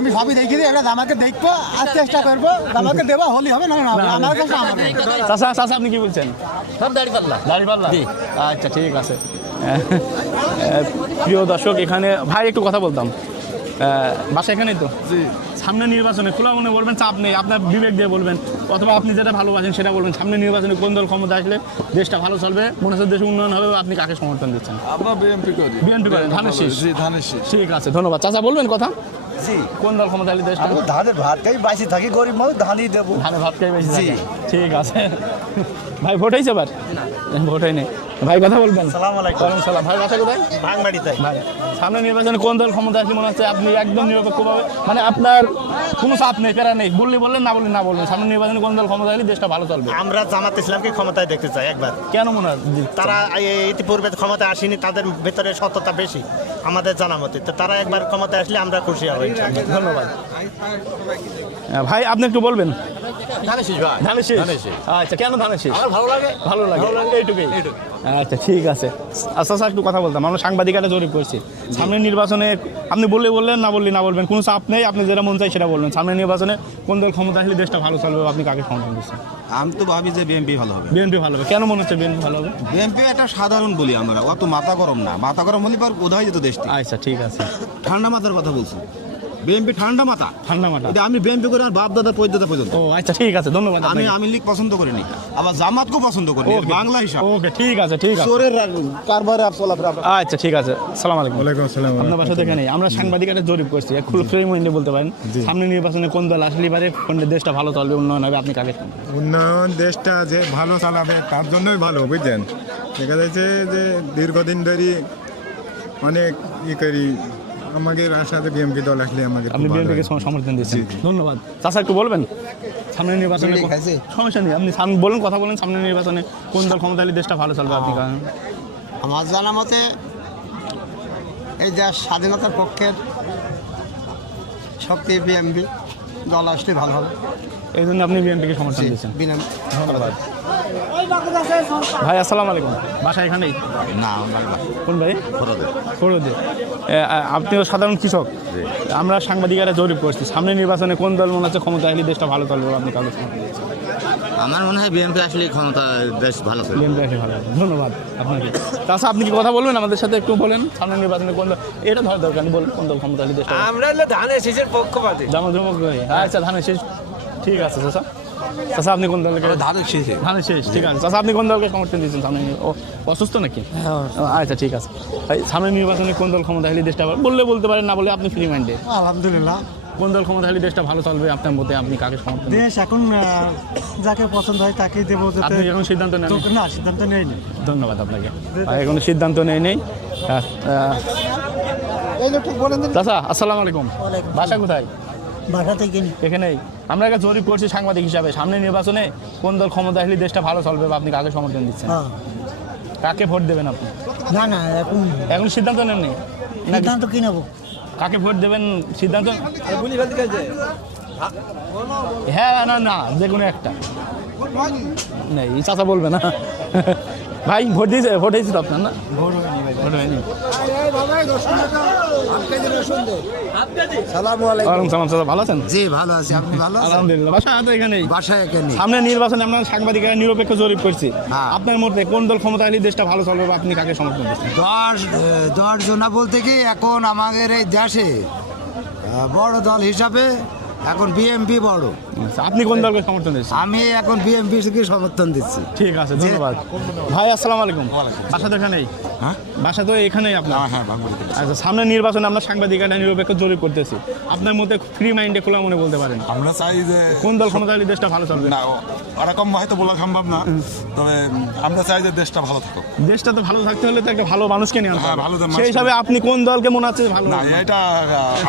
আমি সবই দেখি এবার আমাকে দেখবো আর চেষ্টা করবো, আমাকে দেওয়া হলি হবে না আমার চাচা চাচা আপনি কি বলছেন? সব দাঁড়িপাল্লা। আচ্ছা, ঠিক আছে। প্রিয় দর্শক, এখানে ভাই একটু কথা বলতাম, বাসা এখানেই তো? সামনে নির্বাচনে খোলা মনে বলবেন, চাপ নেই, আপনার বিবেক দিয়ে বলবেন, অথবা আপনি যেটা ভালোবাসেন সেটা বলবেন। সামনে নির্বাচনে কোন দল ক্ষমতা আসলে দেশটা ভালো চলবে, মনে হচ্ছে দেশের উন্নয়ন হবে, আপনি কাকে সমর্থন দিচ্ছেন? আমরা বিএমপি করি। বিএনপি করেন, ধানের শীষ। জি, ধানের শীষ। ঠিক আছে, ধন্যবাদ। চাচা বলবেন কথা, জি কোন দল ক্ষমতা আসলে দেশটা? ধানের ভাত খাই বাইসে থাকি, গরিব মানুষ ধানই দেবো। ধানের ভাত খাই বেশি থাকে। ঠিক আছে। ভাই ভোট হয়েছে এবার? ভোট হয়নি। ভাই কথা বলবেন। আসসালামু আলাইকুম। ওয়ালাইকুম সালাম। ভাই বাসা কোথায়? ভাঙবাড়িতে। ভাই সামনে নির্বাচনে কোন দল ক্ষমতা আসলে মনে হচ্ছে আপনি একদম নিরপেক্ষভাবে, মানে আপনার কোনো চাপ নেই, প্যারা নেই, বললে বললেন, না বললে না বললেন, সামনে নির্বাচনে কোন দল ক্ষমতা আসলে দেশটা ভালো চলবে? আমরা জামাত ইসলামকে ক্ষমতায় দেখতে চাই একবার। কেন মনে হয়? তারা ইতিপূর্বে ক্ষমতায় আসেনি, তাদের ভেতরে সততা বেশি আমাদের জানা মতে, তো তারা একবার ক্ষমতায় আসলে আমরা খুশি হব ইনশাআল্লাহ। ধন্যবাদ। ভাই আপনি একটু বলবেন। ধানের শীষ। আচ্ছা, কেন ধানের শীষ? ভালো লাগে। এইটুকুই। আচ্ছা, ঠিক আছে। আচ্ছা স্যার, একটু কথা বলতাম, আমরা সাংবাদিকতা জরিপ করছি, সামনের নির্বাচনে আপনি বললে বললেন, না বললে না বলবেন, কোনো চাপ নেই, আপনি যেটা মন চাই সেটা বলবেন। সামনের নির্বাচনে কোন দল ক্ষমতা আসলে দেশটা ভালো চলবে, আপনি কাকে সমর্থন দিচ্ছেন? আমি তো ভাবি যে বিএমপি ভালো হবে। বিএনপি ভালো হবে। কেন মনে হচ্ছে বিএনপি ভালো হবে? বিএমপি একটা সাধারণ বলি আমরা, অত মাথা গরম না, মাথা গরম হলে পর বোধ হয় যেত দেশটি। আচ্ছা, ঠিক আছে। ঠান্ডা মাথার কথা বলছি, বিএমপি ঠান্ডা মাথা। ঠান্ডা মাথা। এটা আমি বিএমপি করে আর বাপ দাদা পর্যন্ত পর্যন্ত। ও আচ্ছা, ঠিক আছে, ধন্যবাদ। আমি আমি লীগ পছন্দ করিনি, আবার জামাতকেও পছন্দ করি বাংলা হিসাব। ওকে, ঠিক আছে, ঠিক আছে। চোরের কারবারে আর চলাফেরা। আচ্ছা, ঠিক আছে। আসসালামু আলাইকুম। ওয়ালাইকুম আসসালাম। আপনার বাসা থেকে নেই, আমরা সাংবাদিকতা জরিপ করছি, খুব ফ্রি মাইন্ডে বলতে পারেন, সামনে নির্বাচনে কোন দল আসলে পারে, কোন দেশটা ভালো চলবে, উন্নয়ন হবে, আপনি কাকে? উন্নয়ন দেশটা যে ভালো চালাবে তার জন্যই ভালো, বুঝছেন? দেখা যাচ্ছে যে দীর্ঘদিন ধরে অনেক করি, আমাদের আশাতে বিএমপি দল আসলে আমাদের আপনি বিএনপিকে সমর্থন দিচ্ছেন। ধন্যবাদ। চাচা একটু বলবেন, সামনে নির্বাচনে সমস্যা নেই, আপনি বলুন, কথা বলেন, সামনে নির্বাচনে কোন দল ক্ষমতা হলে দেশটা ভালো চলবে, আপনি কারণ? আমার জানা মতে এই দেশ স্বাধীনতার পক্ষের শক্তি বিএমপি দল আসলে ভালো হবে, এই জন্য আপনি বিএনপিকে সমর্থন দিচ্ছেন। ধন্যবাদ। ভাই আসসালামু আলাইকুম। বাসা এখানেই? না, কোন ভাই? ফরদে। আপনিও সাধারণ কৃষক, আমরা সাংবাদিকরা জরিপ করছি, সামনে নির্বাচনে কোন দল মনে হচ্ছে ক্ষমতা আসলে দেশটা ভালো চলবে, আপনি কাকে সমর্থন দিচ্ছেন? আমার মনে হয় বিএমপি আসলে ক্ষমতা দেশ ভালো চলবে। বিএনপি আসলে ভালো হবে। ধন্যবাদ আপনাকে। তাছাড়া আপনি কি কথা বলবেন আমাদের সাথে, একটু বলেন, সামনে নির্বাচনে কোন দল, এটা ধর দরকার নেই, বলুন কোন দল ক্ষমতা আসলে দেশটা? আমরা হলো ধানের শীষের পক্ষপাতী। জামাত করে। আচ্ছা, ধানের শেষ। ঠিক আছে চাচা। চাচা আপনি কোন দলকে? ধানের শেষ। ঠিক আছে চাচা, আপনি কোন দলকে সমর্থন দিচ্ছেন? সামনে ও অসুস্থ নাকি? আচ্ছা, ঠিক আছে। ভাই সামনে নির্বাচনে কোন দল ক্ষমতা হলে দেশটা বললে বলতে পারেন, না বলে আপনি ফ্রি মাইন্ডে। আলহামদুলিল্লাহ কোন দল ক্ষমতা হলে দেশটা ভালো চলবে আপনার মতে, আপনি কাকে সমর্থন? দেশ এখন যাকে পছন্দ হয় তাকেই দেবো। আপনি এখন সিদ্ধান্ত নেন? না, সিদ্ধান্ত নেয়নি। ধন্যবাদ আপনাকে। এখন সিদ্ধান্ত নেই। চাচা আসসালামু আলাইকুম। বাসা কোথায়? বাসা থেকে এখানেই। আমরা একটা জরিপ করছি সাংবাদিক হিসাবে, সামনে নির্বাচনে কোন দল ক্ষমতা আসলে দেশটা ভালো চলবে, বা আপনি কাকে সমর্থন দিচ্ছেন? কাকে ভোট দেবেন আপনি? না না, এখন সিদ্ধান্ত নেননি? সিদ্ধান্ত কি নেবো? কাকে ভোট দেবেন সিদ্ধান্ত? হ্যাঁ, না, যে কোনো একটা নেই, চাচা বলবে না। ভাই ভোট হয়েছে তো আপনার? না, ভোট হয়নি। ওয়ালাইকুম সালাম। চাচা ভালো আছেন? জি, ভালো আছি। আপনি ভালো আছেন? আলহামদুলিল্লাহ। বাসা তো এখানেই? বাসায় এখানে। সামনে নির্বাচনে আমরা সাংবাদিকরা নিরপেক্ষ জরিপ করছি, হ্যাঁ। আপনার মধ্যে কোন দল ক্ষমতা হলে দেশটা ভালো চলবে, বা আপনি কাকে সমর্থন দিচ্ছেন? 10 জনা বলতে কি এখন আমাদের এই দেশে বড় দল হিসাবে এখন বিএমপি বড়। আচ্ছা, আপনি কোন দলকে সমর্থন দিচ্ছেন? আমি এখন বিএমপি থেকে সমর্থন দিচ্ছি। ঠিক আছে, ধন্যবাদ। ভাই আসসালামু আলাইকুম। বাসা তো এখানেই? হ্যাঁ বাসা তো এখানেই আপনার। হ্যাঁ ভাঙবাড়িতে। আচ্ছা, সামনে নির্বাচনে আমরা সাংবাদিক একটা নিরপেক্ষ জরিপ করতেছি, আপনার মতে ফ্রি মাইন্ডে খোলা মনে বলতে পারেন আমরা চাই যে কোন দল ক্ষমতা হলে দেশটা ভালো চলবে? না ওরকম হয়তো বলা সম্ভব না, তবে আমরা চাই যে দেশটা ভালো থাকুক। দেশটা তো ভালো থাকতে হলে তো একটা ভালো মানুষকে নিয়ে আনতে হ্যাঁ, হবে। ভালো মানুষ। সেই হিসাবে আপনি কোন দলকে মনে হচ্ছে ভালো? না এটা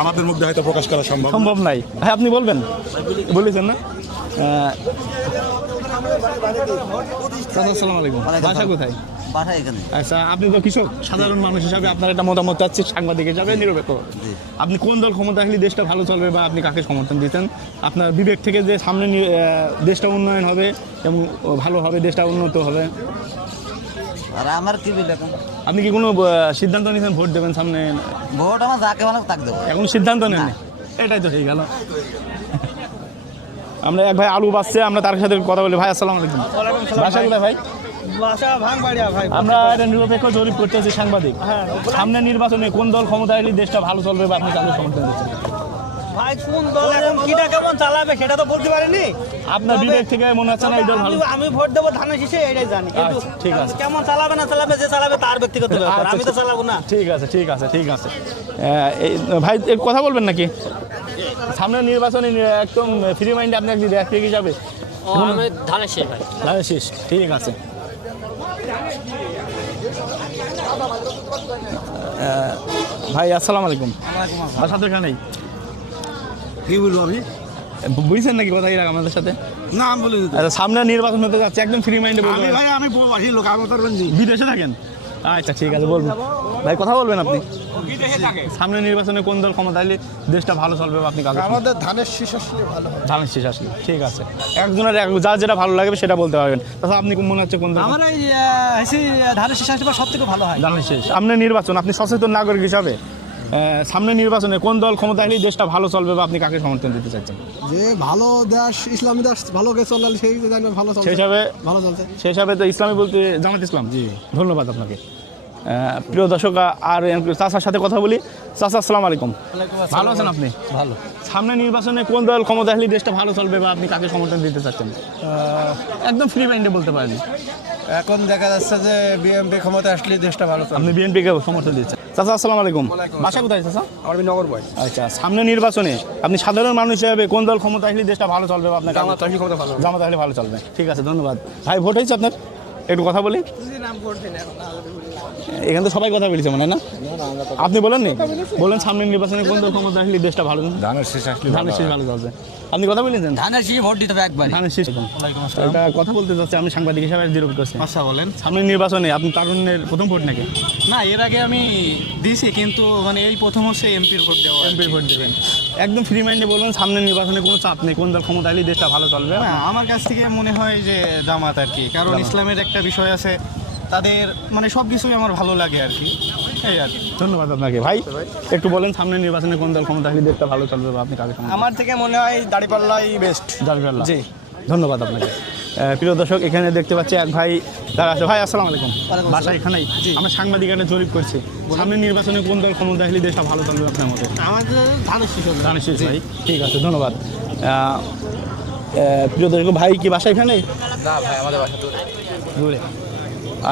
আমাদের মধ্যে হয়তো প্রকাশ করা সম্ভব না। সম্ভব নাই। হ্যাঁ, আপনি বলবেন, বলেছেন না? চাচা, আসসালামু আলাইকুম। বাসা কোথায়? বাসা এখানে। আচ্ছা, আপনি তো কৃষক, সাধারণ মানুষ হিসাবে আপনার একটা মতামত চাচ্ছি, সাংবাদিক হিসাবে নিরপেক্ষ। আপনি কোন দল ক্ষমতা আসলে দেশটা ভালো চলবে বা আপনি কাকে সমর্থন দিচ্ছেন? আপনার বিবেক থেকে যে সামনে দেশটা উন্নয়ন হবে এবং ভালো হবে, দেশটা উন্নত হবে, আর আমার কি বলে এখন? আপনি কি কোনো সিদ্ধান্ত নিয়েছেন ভোট দেবেন সামনে? ভোট আমার যাকে ভালো তাক দেবো। এখন সিদ্ধান্ত নেন? এটাই তো হয়ে গেল। আমরা এক ভাই আলু বাসছে, আমরা তার সাথে কথা বলি। ভাই আসসালামু আলাইকুম। বাসা কোথায় ভাই? বাসা ভাঙবাড়িয়া ভাই। আমরা একটা নিরপেক্ষ জরিপ করতেছি, সাংবাদিক। সামনে নির্বাচনে কোন দল ক্ষমতা এলে দেশটা ভালো চলবে বা আপনি কাকে সমর্থন দিচ্ছেন? ভাই কোন দল এখন কিটা কেমন চালাবে সেটা তো বলতে পারিনি। আপনার বিবেক থেকে মনে হচ্ছে না এই দল ভালো? আমি ভোট দেবো ধানের শীষে, এটাই জানি। কিন্তু আচ্ছা, ঠিক আছে। কেমন চালাবে না চালাবে, যে চালাবে তার ব্যক্তিগত ব্যাপার, আমি তো চালাবো না। ঠিক আছে, ঠিক আছে, ঠিক আছে। ভাই একটু কথা বলবেন নাকি? সামনে নির্বাচনে একদম ফ্রি মাইন্ডে আপনি একদিন ব্যক্তি হিসাবে ধানের শেষ ভাই। ধানের শীষ, ঠিক আছে। ভাই আসসালামু আলাইকুম। বাসা তো এখানেই। কি বলবো আমি? বুঝছেন নাকি কথা এর আমাদের সাথে? না আমি বলি আচ্ছা, সামনে নির্বাচন হতে যাচ্ছে, একদম ফ্রি মাইন্ডে বলবেন। ভাই আমি প্রবাসী লোক, আমি তার বিদেশে থাকেন? আচ্ছা, ঠিক আছে, বলবেন ভাই, কথা বলবেন আপনি। সামনে নির্বাচনে কোন দল ক্ষমতা এলে দেশটা ভালো চলবে বা আপনি কাকে? আমাদের ধানের শীষ আসলে ভালো হয়। ধানের শীষ আসলে, ঠিক আছে। একজনের যার যেটা ভালো লাগবে সেটা বলতে পারবেন। তাছাড়া আপনি মনে হচ্ছে কোন দল? আমার এই ধানের শীষ আসলে সব থেকে ভালো হয়। ধানের শীষ। সামনে নির্বাচন, আপনি সচেতন নাগরিক হিসাবে সামনে নির্বাচনে কোন দল ক্ষমতা এলে দেশটা ভালো চলবে বা আপনি কাকে সমর্থন দিতে চাচ্ছেন? যে ভালো দেশ, ইসলামী দেশ ভালো গে চলাল, সেই জায়গায় ভালো চলছে, সেই হিসাবে ভালো চলছে। সেই হিসাবে তো ইসলামী বলতে জামাত ইসলাম। জি, ধন্যবাদ আপনাকে। প্রিয় দর্শক, আর চাচার সাথে কথা বলি। চাচা আসসালামু আলাইকুম। ভালো আছেন আপনি? ভালো। সামনে নির্বাচনে কোন দল ক্ষমতা আসলে দেশটা ভালো চলবে বা আপনি কাকে সমর্থন দিতে চাচ্ছেন? একদম ফ্রি মাইন্ডে বলতে পারেন। এখন দেখা যাচ্ছে যে বিএনপি ক্ষমতা আসলে দেশটা ভালো চলবে। আপনি বিএনপিকে সমর্থন দিচ্ছেন। চাচা আসসালামু আলাইকুম। বাসা কোথায় চাচা? আমি নগর বয়। আচ্ছা, সামনে নির্বাচনে আপনি সাধারণ মানুষ হিসেবে কোন দল ক্ষমতা আসলে দেশটা ভালো চলবে বা আপনার? জামাত আসলে ক্ষমতা ভালো। জামাত আসলে ভালো চলবে, ঠিক আছে, ধন্যবাদ। ভাই ভোট হয়েছে আপনার? একটু কথা বলি। এখানে তো সবাই কথা বলেছে মনে হয় না? আপনি বলেন নি? বলেন সামনে নির্বাচনে কোন দল ক্ষমতা আসলে দেশটা ভালো চলবে? ধানের শেষ আসলে ধানের শীষ ভালো চলবে। আপনি কথা বলেছেন? ধানের শীষে ভোট দিতে হবে একবার। ধানের শীষ। এটা কথা বলতে চাচ্ছি, আমি সাংবাদিক হিসাবে জিরো করছি। আচ্ছা বলেন। সামনে নির্বাচনে আপনি তারুণ্যের প্রথম ভোট নাকি? না, এর আগে আমি দিয়েছি, কিন্তু মানে এই প্রথম হচ্ছে এমপির ভোট দেওয়া। এমপির ভোট দেবেন। একদম ফ্রি মাইন্ডে বলবেন সামনে নির্বাচনে কোনো চাপ নেই, কোন দল ক্ষমতা এলে দেশটা ভালো চলবে? না, আমার কাছ থেকে মনে হয় যে জামাত আর কি, কারণ ইসলামের একটা বিষয় আছে, তাদের মানে সব কিছুই আমার ভালো লাগে আর কি, এই আর কি। ধন্যবাদ আপনাকে। ভাই একটু বলেন সামনে নির্বাচনে কোন দল ক্ষমতা আসলে দেশটা ভালো চলবে বা আপনি কাকে সমর্থন? আমার থেকে মনে হয় দাঁড়িপাল্লাই বেস্ট। জালগাল্লা। জি, ধন্যবাদ আপনাকে। প্রিয় দর্শক, এখানে দেখতে পাচ্ছি এক ভাই তারা আছে। ভাই আসসালামু আলাইকুম। বাসা এখানেই। আমরা সাংবাদিক একটা জরিপ করছি, সামনে নির্বাচনে কোন দল ক্ষমতা আসলে দেশটা ভালো চলবে আপনার মতো? আমাদের ধানের শীষ হবে। ধানের শীষ। ভাই ঠিক আছে, ধন্যবাদ। প্রিয় দর্শক, ভাই কি বাসা এখানেই? না ভাই, আমাদের বাসা দূরে।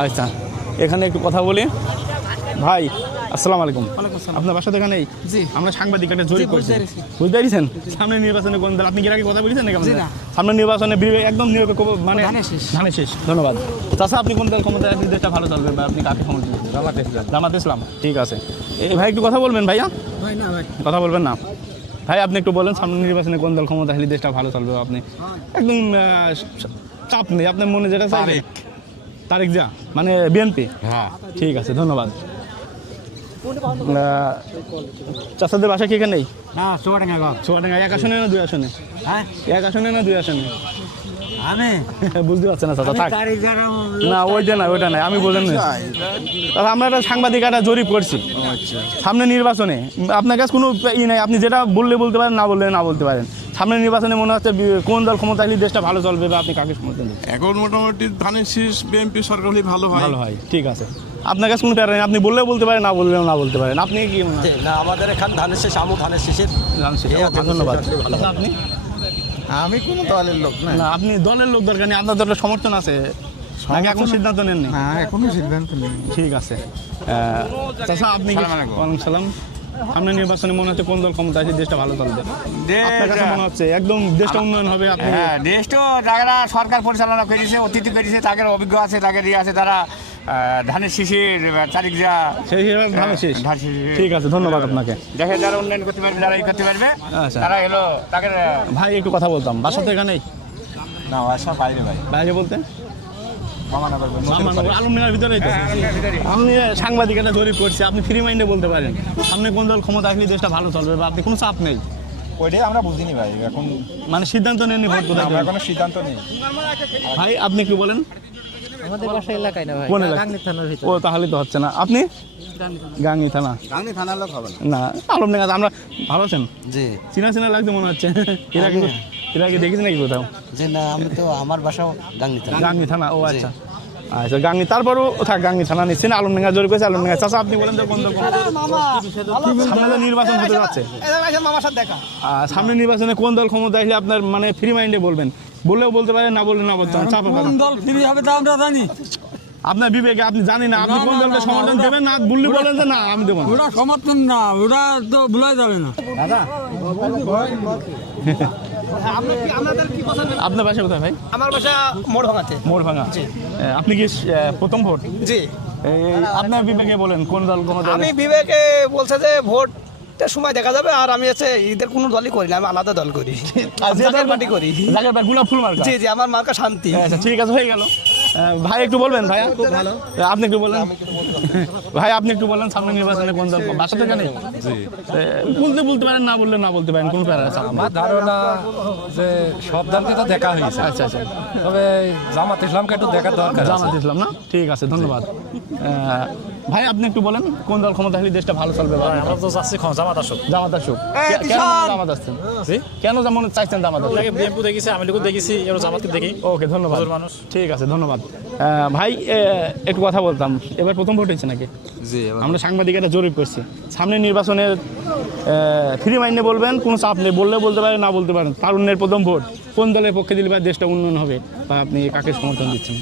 আচ্ছা, এখানে একটু কথা বলি। ভাই আসসালামু আলাইকুম। আপনার বাসা তো এখানেই? জি। আমরা সাংবাদিক একটা জরিপ করছি, বুঝতে পেরেছেন? সামনে নির্বাচনে কোন দল, আপনি কি এর আগে কথা বলেছেন নাকি? সামনে নির্বাচনে একদম নিরপেক্ষ মানে ধানের শীষ। ধন্যবাদ। চাচা, আপনি কোন দল ক্ষমতা আসলে দেশটা ভালো চলবে বা আপনি কাকে সমর্থন দিচ্ছেন? জামাত ইসলাম। জামাত ইসলাম, ঠিক আছে। এই ভাই একটু কথা বলবেন ভাইয়া? কথা বলবেন না? ভাই আপনি একটু বলেন সামনে নির্বাচনে কোন দল ক্ষমতা আসলে দেশটা ভালো চলবে? আপনি একদম চাপ নেই, আপনার মনে যেটা চাই। তারেক জিয়া মানে বিএনপি? হ্যাঁ, ঠিক আছে, ধন্যবাদ। চাচাদের বাসা কি এখানেই? না, চুয়াডাঙ্গা। চুয়াডাঙ্গা। এক আসনে না দুই আসনে? হ্যাঁ, এক আসনে না দুই আসনে? আমি বুঝতে পারছেন না চাচা? থাক না, ওইটা নাই, আমি বলেন না। তাহলে আমরা একটা সাংবাদিক একটা জরিপ করছি সামনে নির্বাচনে। আপনার কাছে কোনো নাই, আপনি যেটা বললে বলতে পারেন, না বললে না বলতে পারেন। সামনে নির্বাচনে মনে হচ্ছে কোন দল ক্ষমতা এলে দেশটা ভালো চলবে বা আপনি কাকে সমর্থন দিচ্ছেন? এখন মোটামুটি ধানের শীষ বিএনপি সরকার হলে ভালো হয়। ভালো হয়, ঠিক আছে। আপনার কাছে কোনো প্যারা নেই, আপনি বললেও বলতে পারেন, না বললেও না বলতে পারেন। আপনি কি মনে হয়? না, আমাদের এখানে ধানের শীষ, আমু ধানের শীষের। ওকে, ধন্যবাদ। আচ্ছা, আপনি? আমি কোনো দলের লোক না। না, আপনি দলের লোক দরকার নেই, আপনার দলের সমর্থন আছে। নাকি এখন সিদ্ধান্ত নেননি? না এখনো সিদ্ধান্ত নেই। ঠিক আছে। চাচা আপনি কি? ওয়ালাইকুম সালাম। সামনে নির্বাচনে মনে হচ্ছে কোন দল ক্ষমতা আছে দেশটা ভালো চলবে? আপনার কাছে মনে হচ্ছে একদম দেশটা উন্নয়ন হবে? আপনি দেশ তো যারা সরকার পরিচালনা করেছে, অতিথি করেছে, তাদের অভিজ্ঞ আছে, তাদের ইয়ে আছে, তারা ধানের শিশির তারিখ যা সেই হিসেবে ভালো শেষ। ঠিক আছে, ধন্যবাদ আপনাকে। দেখে যারা উন্নয়ন করতে পারবে, যারা ই করতে পারবে, আচ্ছা। তারা এলো তাদের। ভাই একটু কথা বলতাম, বাসা তো এখানেই? না বাসা বাইরে ভাই, বাইরে বলতেন? মামানগর। আলমডাঙ্গার ভিতরেই তো। আপনি সাংবাদিক একটা জরিপ করছি, আপনি ফ্রি মাইন্ডে বলতে পারেন সামনে কোন দল ক্ষমতা আসলে দেশটা ভালো চলবে, বা আপনি কোনো চাপ নেই? ওইটাই আমরা বুঝিনি ভাই, এখন মানে সিদ্ধান্ত নেননি ভোট কোথায় আমরা দেবেন? কোনো সিদ্ধান্ত নেই। ভাই আপনি কি বলেন? আমাদের বাসা এলাকায় না ভাই, কোন এলাকা? গাংনী থানার ভিতরে। ও তাহলে তো হচ্ছে না। আপনি? গাংনী থানা। গাংনী থানার লোক হবে না, আলমডাঙ্গা। আমরা ভালো আছেন? জি চিনা চিনা লাগছে মনে হচ্ছে। এর আগে দেখেছি নাকি কোথাও? যে না, আমি তো আমার বাসাও গাংনী থানা। গাংনী থানা, ও আচ্ছা আচ্ছা। গাংনী, তারপরও থাক, গাংনী থানা নিচ্ছেন। আলমডাঙ্গা জোর করেছে আলমডাঙ্গা। চাচা আপনি বলেন তো কোন দল সামনে তো নির্বাচন হতে যাচ্ছে, সামনে নির্বাচনে কোন দল ক্ষমতা আসলে আপনার মানে ফ্রি মাইন্ডে বলবেন? বললেও বলতে পারেন, না বললে না বলতে পারেন। চাপা কোন দল ফ্রি হবে তা আমরা জানি। আপনার বিবেকে আপনি জানি না, আপনি কোন দলকে সমর্থন দেবেন না বললে বলেন যে না আমি দেবো না। ওরা সমর্থন না, ওরা তো ভুলাই যাবে না। দাদা আপনার বাসা কোথায় ভাই? আমার বাসা মোড়ভাঙাতে। মোড়ভাঙা। আপনি কি প্রথম ভোট? জি, আপনার বিবেকে বলেন কোন দল ক্ষমতা? আমি বিবেকে বলছে যে ভোটের সময় দেখা যাবে। আর আমি হচ্ছে ঈদের কোনো দলই করি না, আমি আলাদা দল করি, জাতীয় পার্টি করি। গোলাপ ফুল মার্কা। জি জি, আমার মার্কা শান্তি। আচ্ছা ঠিক আছে, হয়ে গেল। ভাই একটু বলবেন? ভাই খুব ভালো। আপনি একটু বলেন ভাই, আপনি একটু বলেন সামনে নির্বাচনে কোন দল? বাসা থেকে নেই বলতে বলতে পারেন, না বললে না বলতে পারেন, কোন প্যারা আছে? আমার ধারণা যে সব দলকে তো দেখা হয়েছে। আচ্ছা আচ্ছা, তবে জামাত ইসলামকে একটু দেখার দরকার আছে। জামাত ইসলাম না? ঠিক আছে, ধন্যবাদ। ভাই আপনি একটু বলেন কোন দল ক্ষমতা হলে দেশটা ভালো চলবে? আমরা তো চাচ্ছি জামাত আসুক। জামাত আসুক। কেন জামাত আসছেন? কেন যেমন চাইছেন জামাত আসুক? বিএনপি দেখেছি, আমি লোক দেখেছি, এবার জামাতকে দেখি। ওকে, ধন্যবাদ। মানুষ। ঠিক আছে, ধন্যবাদ। ভাই একটু কথা বলতাম, এবার প্রথম ভোট হয়েছে নাকি? জি, আমরা সাংবাদিক একটা জরিপ করছি, সামনে নির্বাচনের ফ্রি মাইন্ডে বলবেন, কোনো চাপ নেই, বললে বলতে পারেন, না বলতে পারেন। তারুণ্যের প্রথম ভোট কোন দলের পক্ষে দিলে বা দেশটা উন্নয়ন হবে, বা আপনি কাকে সমর্থন দিচ্ছেন?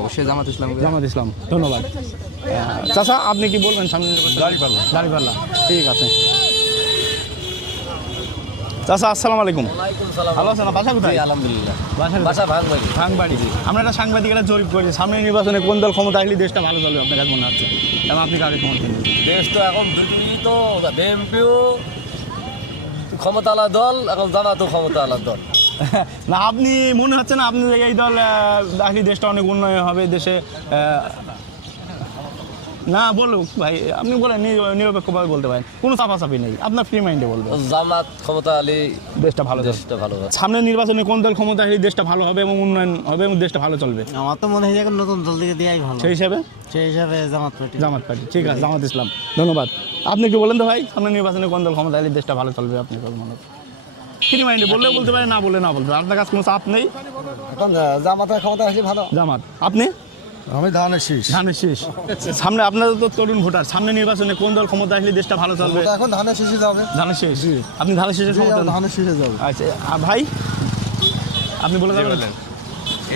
অবশ্যই জামাত ইসলাম। জামাত ইসলাম, ধন্যবাদ। চাচা আপনি কি বলবেন সামনে নির্বাচন? দাঁড়িপাল্লা। ঠিক আছে। চাচা আসসালামু আলাইকুম। ভালো আছেন? বাসা কোথায়? আলহামদুলিল্লাহ। বাসা ভাঙবাড়ি। আমরা একটা সাংবাদিক একটা জরিপ করেছি, সামনে নির্বাচনে কোন দল ক্ষমতা আসলে দেশটা ভালো চলবে আপনার কাছে মনে হচ্ছে, এবং আপনি কাকে সমর্থন দিচ্ছেন? দেশ তো এখন দুটি, তো বিএনপিও ক্ষমতাওয়ালা দল, এখন জামাতও ক্ষমতাওয়ালা দল। না, আপনি মনে হচ্ছে না আপনি এই দল আসলে দেশটা অনেক উন্নয়ন হবে দেশে? না বলুক ভাই, আপনি বলেন, নিরপেক্ষভাবে বলতে পারেন, কোনো চাপাচাপি নেই, আপনার ফ্রি মাইন্ডে বলবেন। জামাত ক্ষমতা আলী দেশটা ভালো চলবে। দেশটা ভালো হবে। সামনে নির্বাচনে কোন দল ক্ষমতা আসলে দেশটা ভালো হবে এবং উন্নয়ন হবে এবং দেশটা ভালো চলবে? আমার তো মনে হয় এখন নতুন দল থেকে দেওয়াই ভালো। সেই হিসাবে জামাত পার্টি। জামাত পার্টি, ঠিক আছে, জামাত ইসলাম, ধন্যবাদ। আপনি কি বলেন তো ভাই, সামনে নির্বাচনে কোন দল ক্ষমতা আসলে দেশটা ভালো চলবে? আপনি মনে হয় ফ্রি মাইন্ডে বললেও বলতে পারেন, না বললে না বলতে পারেন, আপনার কাছে কোনো চাপ নেই। এখন জামাতের ক্ষমতা আসলে ভালো। জামাত। আপনি? আমি ধানের শীষ। ধানের শীষ। সামনে আপনাদের তো তরুণ ভোটার, সামনে নির্বাচনে কোন দল ক্ষমতা আসলে দেশটা ভালো চলবে? এখন ধানের শীষে যাবে। ধানের শীষ। আপনি ধানের শীষের সমর্থন? ধানের শীষে যাবে। আচ্ছা ভাই আপনি বলে যাবেন?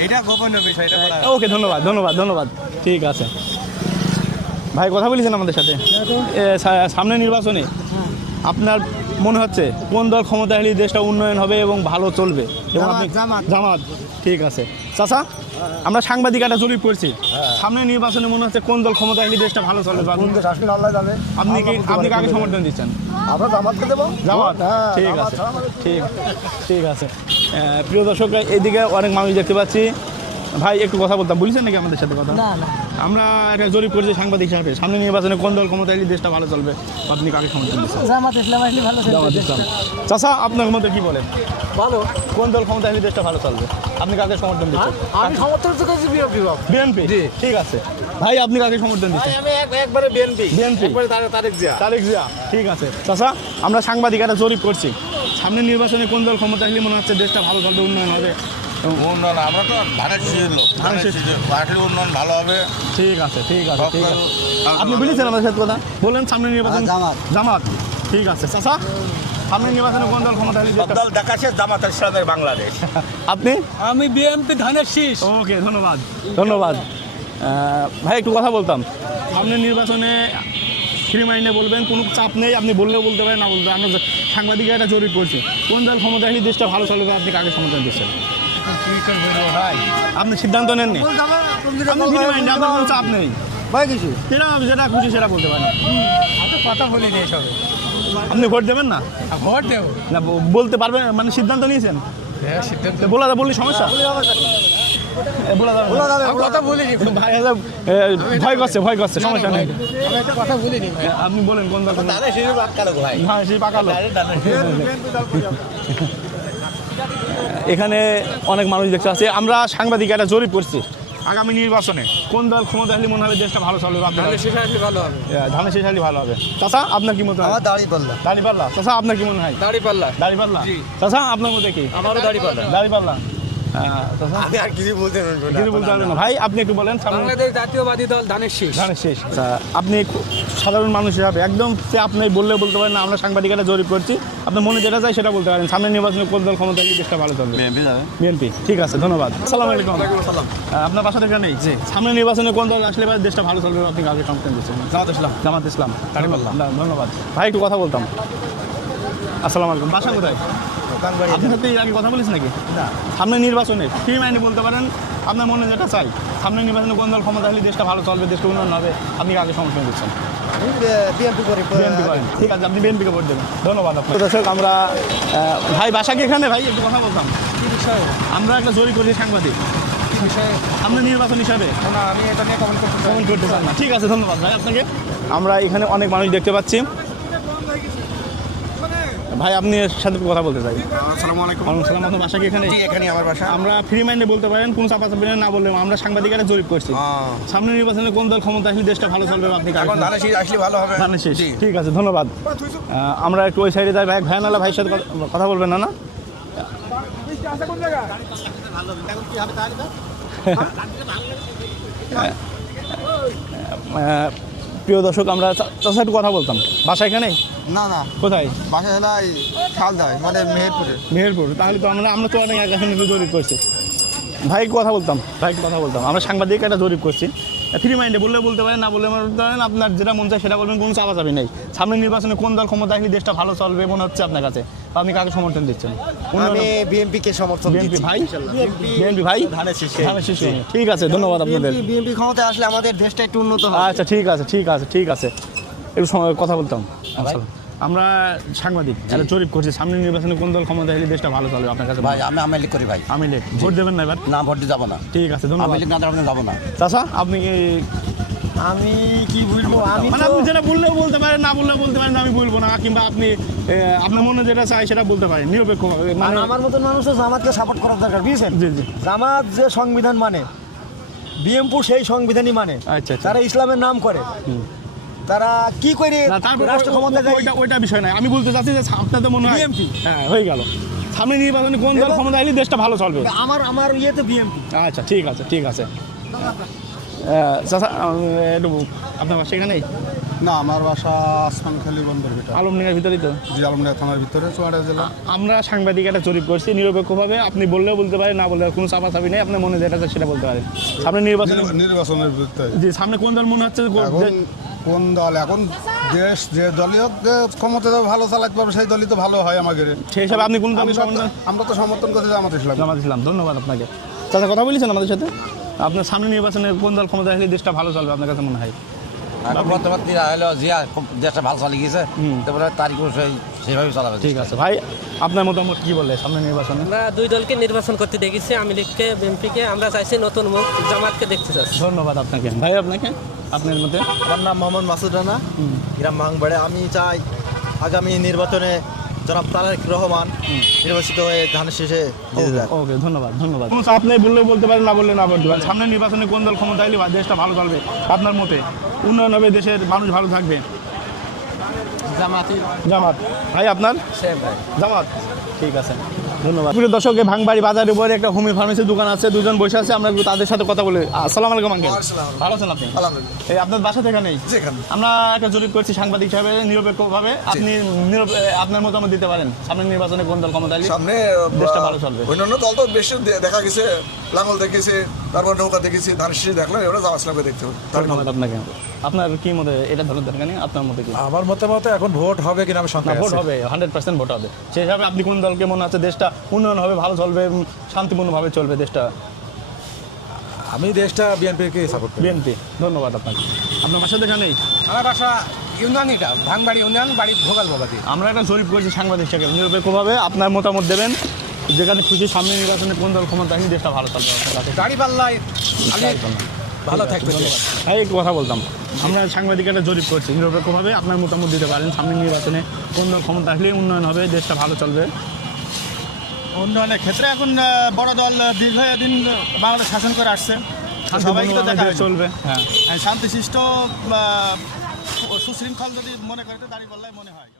এইটা গোপনীয় বিষয়, এটা ওকে, ধন্যবাদ ধন্যবাদ ধন্যবাদ। ঠিক আছে ভাই, কথা বলেছেন আমাদের সাথে। সামনে নির্বাচনে আপনার মনে হচ্ছে কোন দল ক্ষমতা এলে দেশটা উন্নয়ন হবে এবং ভালো চলবে? এবং আপনি? জামাত। ঠিক আছে। চাচা আমরা সাংবাদিক একটা জরিপ করছি, সামনে নির্বাচনে মনে হচ্ছে কোন দল ক্ষমতা এলে দেশটা ভালো চলবে? আপনি কাকে সমর্থন দিচ্ছেন? আমরা জামাতকে দেবো। জামাত। ঠিক আছে, ঠিক আছে। প্রিয় দর্শক, এইদিকে অনেক মানুষ দেখতে পাচ্ছি। ভাই একটু কথা বলতাম, বলছেন নাকি আমাদের সাথে কথা? আমরা একটা জরিপ করেছি সাংবাদিক হিসাবে, সামনে নির্বাচনে কোন দল ক্ষমতা এলে দেশটা ভালো চলবে, আপনি কাকে সমর্থন দিচ্ছেন? জামাত ইসলাম আসলে ভালো চলবে। জামাত ইসলাম। চাচা আপনার মধ্যে কি বলেন? ভালো। কোন দল ক্ষমতা এলে দেশটা ভালো চলবে, আপনি কাকে সমর্থন দিচ্ছেন? আমি সমর্থন তো করছি বিএনপি। ঠিক আছে ভাই, আপনি কাকে সমর্থন দিচ্ছেন? আমি একবারে বিএনপি। তারেক জিয়া। ঠিক আছে চাচা, আমরা সাংবাদিক একটা জরিপ করছি, সামনে নির্বাচনে কোন দল ক্ষমতা আসলে মনে হচ্ছে দেশটা ভালো চলবে, উন্নয়ন হবে? উন্নয়ন আমরা তো ধানের শীষের লোক, ধানের শীষে পার্টির উন্নয়ন ভালো হবে। ঠিক আছে, ঠিক আছে, ঠিক আছে। আপনি বলেছেন আমাদের সাথে কথা বলেন, সামনে নির্বাচন? জামাত। জামাত। ঠিক আছে চাচা, সামনের নির্বাচনে কোন দল ক্ষমতা আসলে দেশটা দল দেখাচ্ছে জামাত ইসলামের বাংলাদেশ। আপনি? আমি বিএমপি ধানের শীষ। ওকে, ধন্যবাদ ধন্যবাদ। ভাই একটু কথা বলতাম, সামনের নির্বাচনে ফ্রি মাইন্ডে বলবেন, কোনো চাপ নেই, আপনি বললেও বলতে পারেন, না বলতে পারেন। আমরা সাংবাদিকরা একটা জরিপ করছি, কোন দল ক্ষমতা আসলে দেশটা ভালো চলবে, আপনি কাকে সমর্থন দিচ্ছেন? আপনি সিদ্ধান্ত নেননি, আপনি ফ্রি মাইন্ডে, আপনার কোনো চাপ নেই ভাই কিছু সেটা যেটা খুশি সেটা বলতে পারেন। কথা বলি নেই সবে, আপনি ভোট দেবেন না? ভোট দেবো। না বলতে পারবেন, মানে সিদ্ধান্ত নিয়েছেন? বললি সমস্যা? বলা যাবে না। কথা বলি ভাই ভয় করছে সমস্যা নেই। আমি একটা কথা বলিনি। আপনি বলেন কোন দল? ভাই হ্যাঁ, সেই পাকালো। এখানে অনেক মানুষ দেখতে আছে। আমরা সাংবাদিক একটা জরিপ করছি, আগামী নির্বাচনে কোন দল ক্ষমতা আসলে মনে হবে দেশটা ভালো চলবে? ধানের শেষ আসলে ভালো হবে। ধানের শেষ আসলে ভালো হবে। চাচা আপনার কি মনে হয়? আমার দাঁড়িপাল্লা। দাঁড়িপাল্লা। চাচা আপনার কি মনে হয়? দাঁড়িপাল্লা। দাঁড়িপাল্লা। চাচা আপনার মধ্যে কি? আমারও দাঁড়িপাল্লা। দাঁড়িপাল্লা। চাচা আমি আর কিছু বলতে কিছু বলতে পারবেন না। ভাই আপনি একটু বলেন। বাংলাদেশ জাতীয়বাদী দল ধানের শীষ। ধানের শেষ। আচ্ছা, আপনি সাধারণ মানুষ হিসাবে একদম আপনি বললে বলতে পারেন না, আমরা সাংবাদিকেরা জরিপ করছি, আপনার মনে যেটা চাই সেটা বলতে পারেন। সামনের নির্বাচনে কোন দল ক্ষমতা আসলে দেশটা ভালো চলবে? বিএনপি যাবে। বিএনপি। ঠিক আছে, ধন্যবাদ। আসসালামু আলাইকুম। আপনার বাসা থেকে নেই? জি। সামনের নির্বাচনে কোন দল আসলে দেশটা ভালো চলবে, আপনি কাউকে সমর্থন দিচ্ছেন? জামাত ইসলাম। ধন্যবাদ। ভাই একটু কথা বলতাম। আসসালামু আলাইকুম। বাসা কোথায়? আপনার সাথে আগে কথা বলিস নাকি? না। সামনের নির্বাচনে ফ্রি মাইন্ডে বলতে পারেন, আপনার মনে যেটা চাই, সামনের নির্বাচনে কোন দল ক্ষমতা আসলে দেশটা ভালো চলবে, দেশটা উন্নয়ন হবে, আপনি কাকে সমর্থন দিচ্ছেন? বিএনপি করি। বিএনপি করেন। ঠিক আছে, আপনি বিএনপিকে ভোট দেবেন। ধন্যবাদ আপনার। দর্শক, আমরা ভাই বাসা কি এখানে? ভাই একটু কথা বলতাম। আমরা একটা জরিপ করি সাংবাদিক, সামনের নির্বাচন হিসাবে। না, আমি এটা নিয়ে কমেন্ট করতে চান না? ঠিক আছে, ধন্যবাদ ভাই আপনাকে। আমরা এখানে অনেক মানুষ দেখতে পাচ্ছি। ভাই আপনি এর সাথে কথা বলতে চাই। আসসালামু আলাইকুম। ওয়ালাইকুম সালাম। আপনার বাসা কি এখানে? এখানে আমার বাসা। আমরা ফ্রি মাইন্ডে বলতে পারেন, কোনো চাপা চাপি না বললে, আমরা সাংবাদিকেরা জরিপ করছি, সামনের নির্বাচনে কোন দল ক্ষমতা আসলে দেশটা ভালো চলবে, আপনি কাকে? ধানের শীষ আসলে ভালো হবে। ধানের শীষ। ঠিক আছে, ধন্যবাদ। আমরা একটু ওই সাইডে যাই। ভাই ভ্যানওয়ালা ভাইয়ের সাথে কথা বলবেন না? না, প্রিয় দর্শক, আমরা চাষা একটু কথা বলতাম। বাসা এখানে? না না, কোথায় বাসা হলো খালদায়, মানে মেহেরপুরে। মেহেরপুর। তাহলে তো আমরা তো অনেক আগে একটু জরিপ করছি। ভাই কথা বলতাম, আমরা সাংবাদিক একটা জরিপ করছি। ফ্রি মাইন্ডে বললে বলতে পারেন, না বললে বলতে পারেন, আপনার যেটা মন চায় সেটা বলবেন, কোনো চাপা চাপি নেই। সামনের নির্বাচনে কোন দল ক্ষমতা আসলে দেশটা ভালো চলবে মনে হচ্ছে আপনার কাছে, আপনি কাকে সমর্থন দিচ্ছেন? আমি বিএনপি কে সমর্থন বিএনপি দিচ্ছি। ভাই? বিএনপি ভাই? ধানের শীষ। ঠিক আছে, ধন্যবাদ আপনাদের। বিএনপি ক্ষমতায় আসলে আমাদের দেশটা একটু উন্নত হবে। আচ্ছা, ঠিক আছে। একটু কথা বলতাম। আমরা সাংবাদিক একটা জরিপ করছি, সামনের নির্বাচনে কোন দল ক্ষমতা আসলে দেশটা ভালো চলবে আপনার কাছে? ভাই আমি আওয়ামী লীগ করি ভাই। আমি লীগ। ভোট দেবেন না এবার? না, ভোট দিয়ে যাবো না। ঠিক আছে, ধন্যবাদ। আওয়ামী লীগ না দাঁড়ানো যাবো না। চাচা আপনি কি? আমি কি বলবো, আমি মানে আপনি যেটা বললেও বলতে পারেন, না বললেও বলতে পারেন, আমি বলবো না, কিংবা আপনি আপনার মনে যেটা চাই সেটা বলতে পারেন নিরপেক্ষভাবে। মানে আমার মতন মানুষ তো জামাতকে সাপোর্ট করার দরকার, বুঝছেন? জি জি। জামাত যে সংবিধান মানে, বিএনপি সেই সংবিধানই মানে। আচ্ছা। তারা ইসলামের নাম করে, তারা কি করে না, তারপর রাষ্ট্র ক্ষমতা যায়? ওইটা বিষয় নাই। আমি বলতে চাচ্ছি যে আপনার তো মনে হয় বিএনপি। হ্যাঁ, হয়ে গেল। সামনে নির্বাচনে কোন দল ক্ষমতা আসলে দেশটা ভালো চলবে? আমার ইয়েতে বিএনপি। আচ্ছা, ঠিক আছে। চাচা একটু আপনার বাসা এখানেই? না, আমার বাসা আসমানখালী বন্দর ভিতরে। আলমডাঙ্গার ভিতরেই তো? জি, আলমডাঙ্গা থানার ভিতরে, চুয়াডাঙ্গা জেলা। আমরা সাংবাদিক একটা জরিপ করছি নিরপেক্ষভাবে, আপনি বললেও বলতে পারেন, না বললে কোনো চাপাচাপি নেই, আপনার মনে যেটা চায় সেটা বলতে পারেন। সামনে নির্বাচনের ভিতরে জি, সামনে কোন দল মনে হচ্ছে? এখন কোন দল, এখন দেশ যে দলীয় ক্ষমতা ভালো চালাতে পারবে সেই দলই তো ভালো হয় আমাদের। সেই হিসাবে আপনি কোন দলকে আমরা তো সমর্থন করতে জামাত ইসলাম। জামাত ইসলাম। ধন্যবাদ আপনাকে। চাচা কথা বলেছেন আমাদের সাথে, আপনার সামনে নির্বাচনে কোন দল ক্ষমতা আসলে দেশটা ভালো চলবে আপনার কাছে মনে হয়? বর্তমান হলো জিয়া দেশটা ভালো চালিয়ে গেছে, তারপরে তারিখ সেইভাবে চালাবে। ঠিক আছে ভাই, আপনার মতামত কি বলে সামনে নির্বাচনে? আমরা দুই দলকে নির্বাচন করতে দেখেছি, আওয়ামী লীগকে, বিএনপিকে। আমরা চাইছি নতুন মুখ, জামাতকে দেখতে চাচ্ছি। ধন্যবাদ আপনাকে। ভাই আপনাকে, আপনার মতে? আমার নাম মোহাম্মদ মাসুদ রানা, গ্রাম মাংবাড়ে। আমি চাই আগামী নির্বাচনে জনাব তারেক রহমান নির্বাচিত হয়ে ধানের শীষে জিতে যাক। ওকে, ধন্যবাদ। কোনো চাপ নেই, বললেও বলতে পারেন, না বললে না বলতে পারেন। সামনে নির্বাচনে কোন দল ক্ষমতা এলে দেশটা ভালো চলবে আপনার মতে? উন্নয়ন হবে, দেশের মানুষ ভালো থাকবে? জামাতি জামাত। ভাই আপনার? সেম ভাই। জামাত। ঠিক আছে, ধন্যবাদ। প্রিয় দর্শক, এই ভাঙবাড়ি বাজারের উপরে একটা হোমিও ফার্মেসির দোকান আছে, দুজন বসে আছে, আমরা একটু তাদের সাথে কথা বলি। আসসালামু আলাইকুম আঙ্কেল। ভালো আছেন আপনি? এই আপনার বাসা থেকে নেই? আমরা একটা জরিপ করছি সাংবাদিক হিসাবে, নিরপেক্ষভাবে আপনি আপনার মতামত দিতে পারেন সামনের নির্বাচনে কোন দল ক্ষমতা আসলে সামনে দেশটা ভালো চলবে? অন্যান্য দল তো বেশি দেখা গেছে, লাঙ্গল দেখেছে, তারপর নৌকা দেখেছি, ধানের শীষ দেখলাম, এবার জামা ইসলামকে দেখতে হবে। ধন্যবাদ আপনাকে। আপনার কি মতে এটা ধরুন দরকার নেই, আপনার মতে কি? আমার মতামত এখন ভোট হবে কিনা আমি না, সন্দেহ ভোট হবে, 100% ভোট হবে। সেই হিসাবে আপনি কোন দলকে মনে আছে দেশটা উন্নয়ন হবে, ভালো চলবে, শান্তিপূর্ণভাবে চলবে দেশটা? আমি দেশটা বিএনপিকে সাপোর্ট করি। বিএনপি। ধন্যবাদ আপনাকে। আপনার বাসা দেখা নেই? আমার বাসা ইউনিয়নটা ভাঙবাড়ি ইউনিয়ন, বাড়ি ভোগাল বাবাদি। আমরা একটা জরিপ করেছি সাংবাদিক হিসেবে, নিরপেক্ষভাবে আপনার মতামত দেবেন, যেখানে খুশি সামনে নির্বাচনে কোন দল ক্ষমতা আসলে দেশটা ভালো চলবে আপনার কাছে। দাড়ি পাল্লায় ভালো থাকবে। হ্যাঁ, একটু কথা বলতাম। আমরা সাংবাদিক একটা জরিপ করছি, নিরপেক্ষভাবে আপনার মতামত দিতে পারেন সামনে নির্বাচনে কোন দল ক্ষমতা আসলে উন্নয়ন হবে, দেশটা ভালো চলবে। উন্নয়নের ক্ষেত্রে এখন বড় দল দীর্ঘদিন বাংলাদেশ শাসন করে আসছে, সবাইকে তো দেখা দেশ চলবে। হ্যাঁ, শান্তিশিষ্ট সুশৃঙ্খল যদি মনে করে তো দাঁড়িয়ে বললাই মনে হয়।